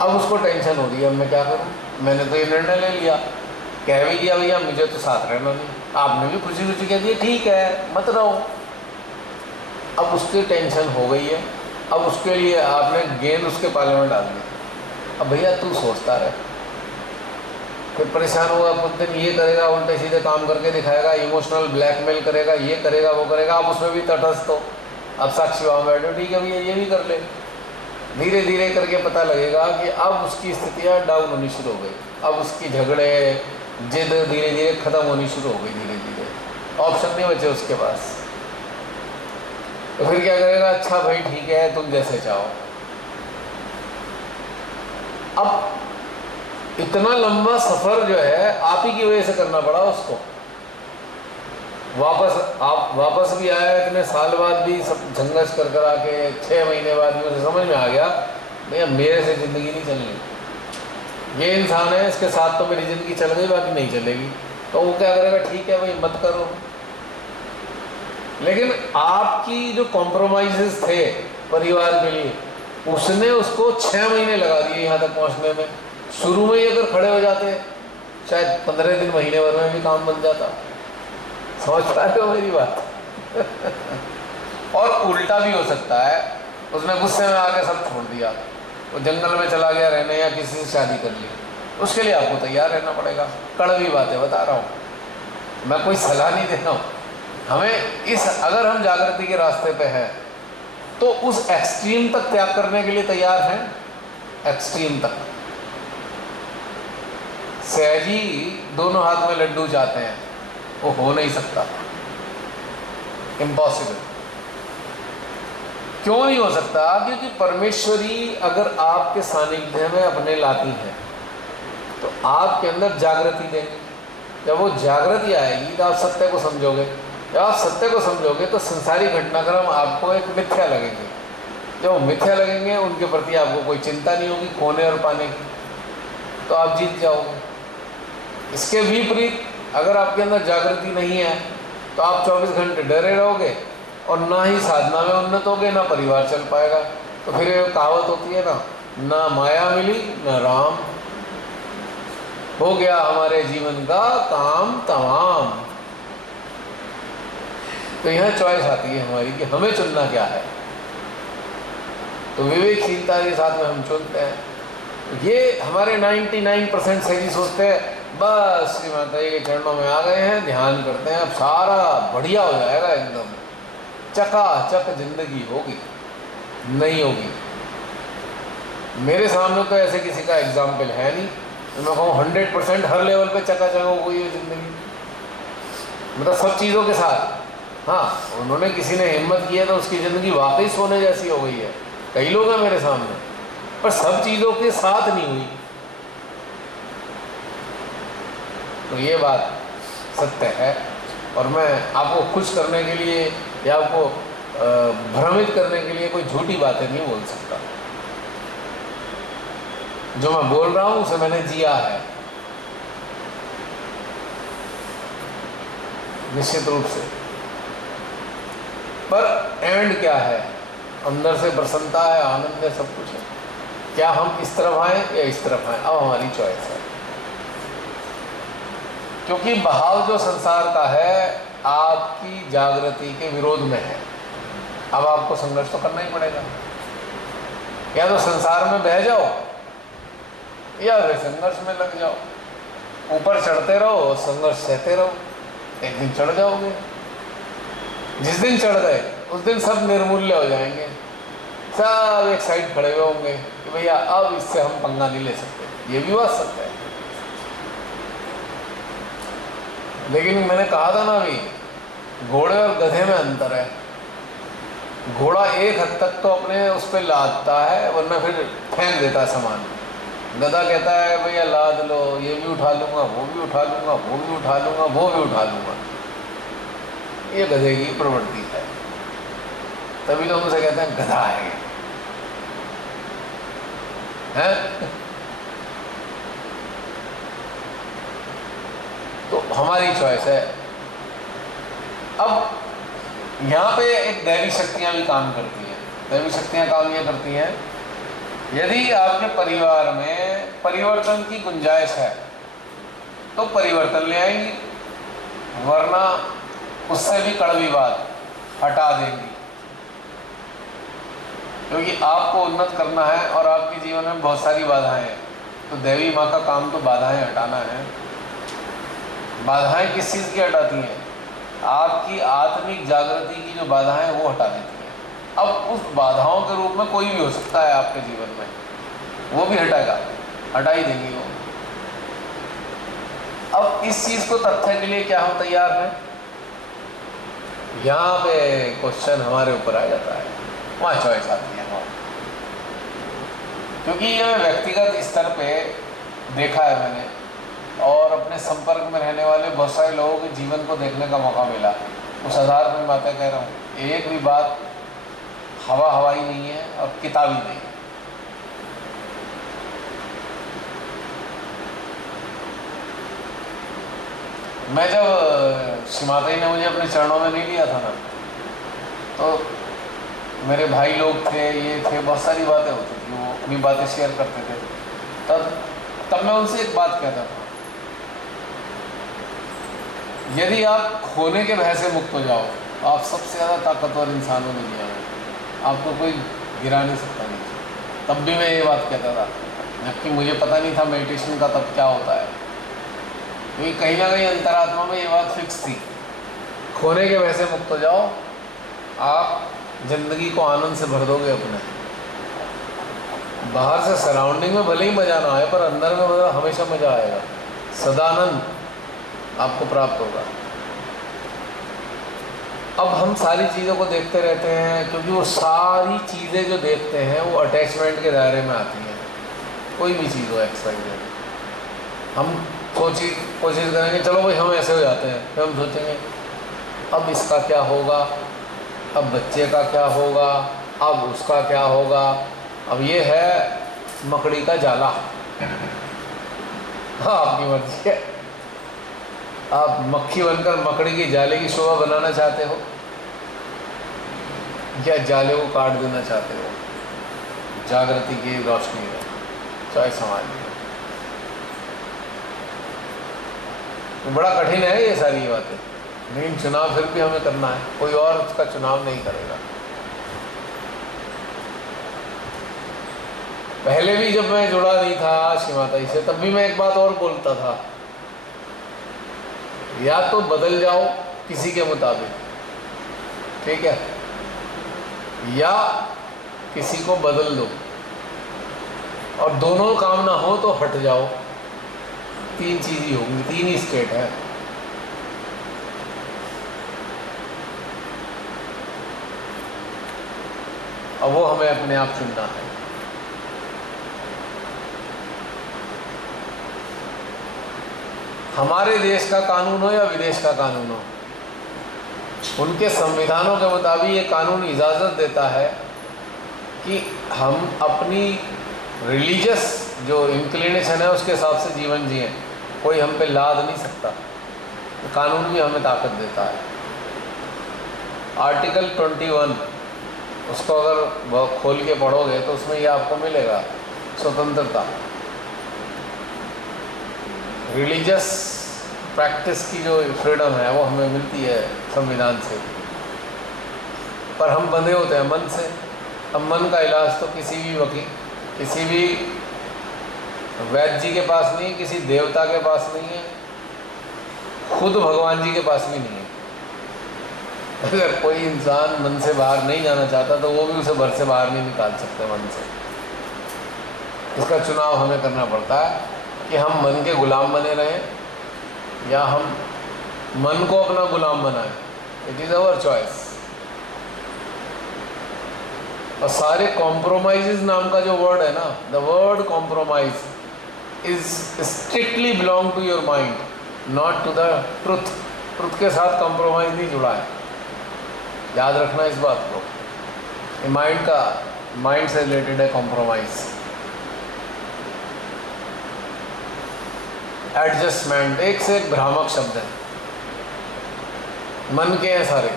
अब उसको टेंशन हो रही है, अब मैं क्या करूँ? मैंने तो ये निर्णय ले लिया, कह भी दिया भैया मुझे तो साथ रहना नहीं, आपने भी खुशी खुशी कह दिया ठीक है मत रहो। अब उसकी टेंशन हो गई है, अब उसके लिए आपने गेंद उसके पाले में डाल दी। अब भैया तू सोचता रहे, फिर परेशान होगा, कुछ दिन ये करेगा, उल्टे सीधे काम करके दिखाएगा, इमोशनल ब्लैकमेल करेगा, ये करेगा वो करेगा, आप उसमें भी तटस्थ हो, अब साक्षी वहाँ बैठो, ठीक है भैया ये भी कर ले। धीरे धीरे करके पता लगेगा कि अब उसकी स्थितियाँ डाउन होनी शुरू हो गई, अब उसकी झगड़े जिद धीरे धीरे ख़त्म होनी शुरू हो गई, धीरे धीरे ऑप्शन नहीं बचे उसके पास। तो फिर क्या करेगा? अच्छा भाई ठीक है तुम जैसे चाहो। अब इतना लंबा सफ़र जो है आप ही की वजह से करना पड़ा उसको। वापस भी आया, इतने साल बाद भी सब संघर्ष कर आके 6 महीने बाद भी उसे समझ में आ गया भैया मेरे से ज़िंदगी नहीं चलनी, ये इंसान है इसके साथ तो मेरी ज़िंदगी चल गई बाकी नहीं चलेगी। तो वो क्या करेगा? ठीक है भाई मत करो। लेकिन आपकी जो कॉम्प्रोमाइज़ेस थे परिवार के लिए, उसने उसको 6 महीने लगा दिए यहाँ तक पहुँचने में। शुरू में ही अगर खड़े हो जाते शायद 15 दिन महीने भर में भी काम बन जाता। समझ पा रहे हो मेरी बात? और उल्टा भी हो सकता है, उसने गुस्से में आके सब छोड़ दिया, वो जंगल में चला गया रहने या किसी से शादी कर ली, उसके लिए आपको तैयार रहना पड़ेगा। कड़वी बातें बता रहा हूँ, मैं कोई सलाह नहीं दे रहा हूँ। हमें अगर हम जागृति के रास्ते पे हैं तो उस एक्सट्रीम तक त्याग करने के लिए तैयार हैं, एक्सट्रीम तक। सहजी दोनों हाथ में लड्डू चाहते हैं, वो हो नहीं सकता, इम्पॉसिबल। क्यों नहीं हो सकता? क्योंकि परमेश्वरी अगर आपके सानिध्य में अपने लाती है तो आपके अंदर जागृति देंगे। जब वो जागृति आएगी तो आप सत्य को समझोगे, जब आप सत्य को समझोगे तो संसारी घटनाक्रम आपको एक मिथ्या लगेंगे। जब वो मिथ्या लगेंगे उनके प्रति आपको कोई चिंता नहीं होगी खोने और पाने की, तो आप जीत जाओगे। इसके विपरीत अगर आपके अंदर जागृति नहीं है तो आप 24 घंटे डरे रहोगे और ना ही साधना में उन्नत होगे, ना परिवार चल पाएगा। तो फिर ये कहावत होती है ना माया मिली ना राम, हो गया हमारे जीवन का काम तमाम। तो यहाँ चॉइस आती है हमारी कि हमें चुनना क्या है। तो विवेकशीलता के साथ में हम चुनते हैं। ये हमारे 99% सही सोचते हैं बस श्री माता जी के चरणों में आ गए हैं, ध्यान करते हैं, अब सारा बढ़िया हो जाएगा, एकदम चकाचक जिंदगी होगी। नहीं होगी। मेरे सामने तो ऐसे किसी का एग्जाम्पल है नहीं, तो मैं कहूँ 100% हर लेवल पे चकाचक हो गई है ज़िंदगी, मतलब सब चीज़ों के साथ। हाँ, उन्होंने किसी ने हिम्मत की है तो उसकी ज़िंदगी वाकई सोने जैसी हो गई है। कई लोग हैं मेरे सामने, पर सब चीज़ों के साथ नहीं हुई। तो ये बात सत्य है। और मैं आपको खुश करने के लिए या आपको भ्रमित करने के लिए कोई झूठी बातें नहीं बोल सकता। जो मैं बोल रहा हूँ उसे मैंने जिया है, निश्चित रूप से। पर एंड क्या है? अंदर से प्रसन्नता है, आनंद है, सब कुछ है। क्या हम इस तरफ आए या इस तरफ आए, अब हमारी चॉइस है। क्योंकि बहाव जो संसार का है आपकी जागृति के विरोध में है। अब आपको संघर्ष तो करना ही पड़ेगा, या तो संसार में बह जाओ या फिर संघर्ष में लग जाओ। ऊपर चढ़ते रहो, संघर्ष सहते रहो, एक दिन चढ़ जाओगे। जिस दिन चढ़ गए उस दिन सब निर्मूल्य हो जाएंगे, सब एक साइड खड़े हुए होंगे कि भैया अब इससे हम पंगा नहीं ले सकते। ये भी हो सकता है, लेकिन मैंने कहा था ना अभी, घोड़े और गधे में अंतर है। घोड़ा एक हद तक तो अपने उस पर लादता है, वरना फिर फेंक देता है सामान। गधा कहता है भैया लाद लो, ये भी उठा लूँगा, वो भी उठा लूँगा, वो भी उठा लूँगा, वो भी उठा लूँगा। ये गधे की प्रवृत्ति है, तभी तो उनसे कहते हैं गधा है ये, हैं? तो हमारी चॉइस है। अब यहाँ पे एक दैवी शक्तियाँ भी काम करती हैं। दैवी शक्तियाँ काम ये करती हैं, यदि आपके परिवार में परिवर्तन की गुंजाइश है तो परिवर्तन ले आएंगी, वरना उससे भी कड़वी बात हटा देंगी। क्योंकि आपको उन्नत करना है और आपके जीवन में बहुत सारी बाधाएं हैं, तो देवी माँ का काम तो बाधाएं हटाना है। बाधाएं किस चीज़ की हटाती हैं? आपकी आत्मिक जागृति की जो बाधाएं हैं वो हटा देती हैं। अब उस बाधाओं के रूप में कोई भी हो सकता है आपके जीवन में, वो भी हटाएगा, हटा ही देंगी वो। अब इस चीज़ को तथ्य के लिए क्या हम तैयार हैं? यहाँ पे क्वेश्चन हमारे ऊपर आ जाता है, वहाँ चॉइस आती है हमारी। क्योंकि ये व्यक्तिगत स्तर पे देखा है मैंने, और अपने संपर्क में रहने वाले बहुत सारे लोगों के जीवन को देखने का मौका मिला। उस आधार पर बातें कह रहा हूँ, एक भी बात हवा हवाई नहीं है और किताबी नहीं है। मैं जब श्रीमाता ने मुझे अपने चरणों में नहीं लिया था ना, तो मेरे भाई लोग थे, ये थे, बहुत सारी बातें होती थी, वो अपनी बातें शेयर करते थे। तब मैं उनसे एक बात कहता था, यदि आप खोने के भय से मुक्त हो जाओ, आप सबसे ज़्यादा ताकतवर इंसान हो दुनिया में, आपको कोई गिरा नहीं सकता नीचे। तब भी मैं ये बात कहता था, जबकि मुझे पता नहीं था मेडिटेशन का तब क्या होता है। क्योंकि कहीं ना कहीं अंतरात्मा में ये बात फिक्स थी, खोने के भय से मुक्त हो जाओ, आप जिंदगी को आनंद से भर दोगे अपने। बाहर से सराउंडिंग में भले ही मज़ा ना आए, पर अंदर में मज़ा हमेशा मज़ा आएगा, सदानंद आपको प्राप्त होगा। अब हम सारी चीज़ों को देखते रहते हैं, क्योंकि वो सारी चीज़ें जो देखते हैं वो अटैचमेंट के दायरे में आती हैं। कोई भी चीज़ हो एक्सपाइर, हम कोशिश करेंगे चलो भाई हम ऐसे हो जाते हैं, फिर हम सोचेंगे अब इसका क्या होगा, अब बच्चे का क्या होगा, अब उसका क्या होगा। अब ये है मकड़ी का जाला, हाँ आपकी मर्जी है। आप मक्खी बनकर मकड़ी की जाले की शोभा बनाना चाहते हो या जाले को काट देना चाहते हो? जागृति की रोशनी में चॉइस हमारी है। तो बड़ा कठिन है ये सारी बातें, लेकिन चुनाव फिर भी हमें करना है, कोई और उसका चुनाव नहीं करेगा। पहले भी जब मैं जुड़ा नहीं था श्रीमाता जी से, तब भी मैं एक बात और बोलता था, या तो बदल जाओ किसी के मुताबिक, ठीक है, या किसी को बदल दो, और दोनों काम ना हो तो हट जाओ। तीन चीज़ ही होंगी, तीन ही स्टेट है। अब वो हमें अपने आप चुनना है। हमारे देश का कानून हो या विदेश का कानून हो, उनके संविधानों के मुताबिक ये कानून इजाज़त देता है कि हम अपनी रिलीजियस जो इंक्लिनेशन है उसके हिसाब से जीवन जिए, कोई हम पे लाद नहीं सकता। तो कानून भी हमें ताकत देता है। आर्टिकल 21 उसको अगर बहुत खोल के पढ़ोगे तो उसमें ये आपको मिलेगा स्वतंत्रता। रिलीजियस प्रैक्टिस की जो फ्रीडम है वो हमें मिलती है संविधान से, पर हम बंधे होते हैं मन से। अब मन का इलाज तो किसी भी वकील, किसी भी वैद्य जी के पास नहीं, किसी देवता के पास नहीं है, खुद भगवान जी के पास भी नहीं है। अगर कोई इंसान मन से बाहर नहीं जाना चाहता तो वो भी उसे घर से बाहर नहीं निकाल सकते मन से। इसका चुनाव हमें करना पड़ता है कि हम मन के गुलाम बने रहें या हम मन को अपना गुलाम बनाएं। It is our choice. और सारे कॉम्प्रोमाइज़ नाम का जो वर्ड है ना, the word compromise is strictly belong to your mind, not to the truth. Truth के साथ कॉम्प्रोमाइज़ नहीं जुड़ा है, याद रखना इस बात को। माइंड से रिलेटेड है कॉम्प्रोमाइज़। एडजस्टमेंट एक से एक भ्रामक शब्द है, मन के हैं सारे,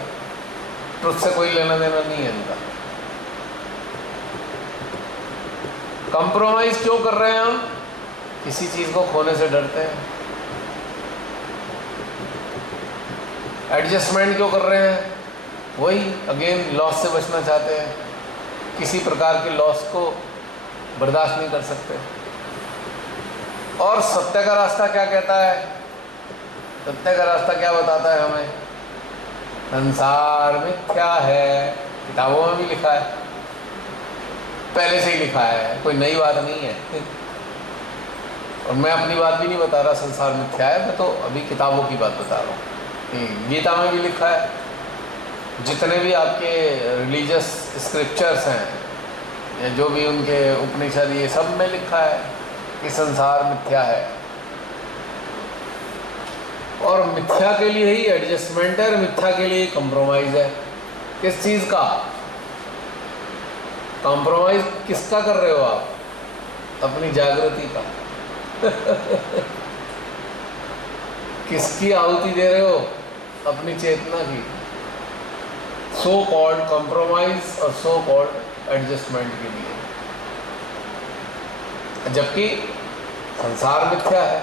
ट्रुथ से कोई लेना देना नहीं है इनका। कंप्रोमाइज क्यों कर रहे हैं हम? किसी चीज को खोने से डरते हैं। एडजस्टमेंट क्यों कर रहे हैं? वही अगेन लॉस से बचना चाहते हैं, किसी प्रकार के लॉस को बर्दाश्त नहीं कर सकते। और सत्य का रास्ता क्या कहता है? सत्य का रास्ता क्या बताता है हमें? संसार मिथ्या है, किताबों में भी लिखा है, पहले से ही लिखा है, कोई नई बात नहीं है। और मैं अपनी बात भी नहीं बता रहा संसार मिथ्या है, मैं तो अभी किताबों की बात बता रहा हूँ। गीता में भी लिखा है, जितने भी आपके रिलीजियस स्क्रिप्चर्स हैं या जो भी उनके उपनिषद, ये सब में लिखा है कि संसार मिथ्या है। और मिथ्या के लिए ही एडजस्टमेंट है और मिथ्या के लिए ही कंप्रोमाइज़ है। किस चीज़ का कंप्रोमाइज़? किसका कर रहे हो आप? अपनी जागृति का। किसकी आहुति दे रहे हो? अपनी चेतना की। सो कॉल्ड कंप्रोमाइज और सो कॉल्ड एडजस्टमेंट के लिए, जबकि संसार मिथ्या है।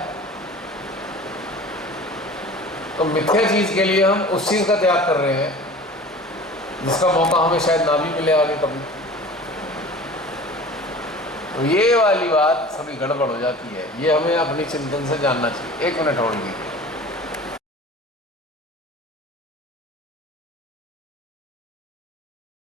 तो मिथ्या चीज़ के लिए हम उस चीज़ का त्याग कर रहे हैं जिसका मौका हमें शायद ना भी मिले आगे कभी। तो ये वाली बात सभी गड़बड़ हो जाती है, ये हमें अपनी चिंतन से जानना चाहिए। 1 मिनट होल्ड कीजिए।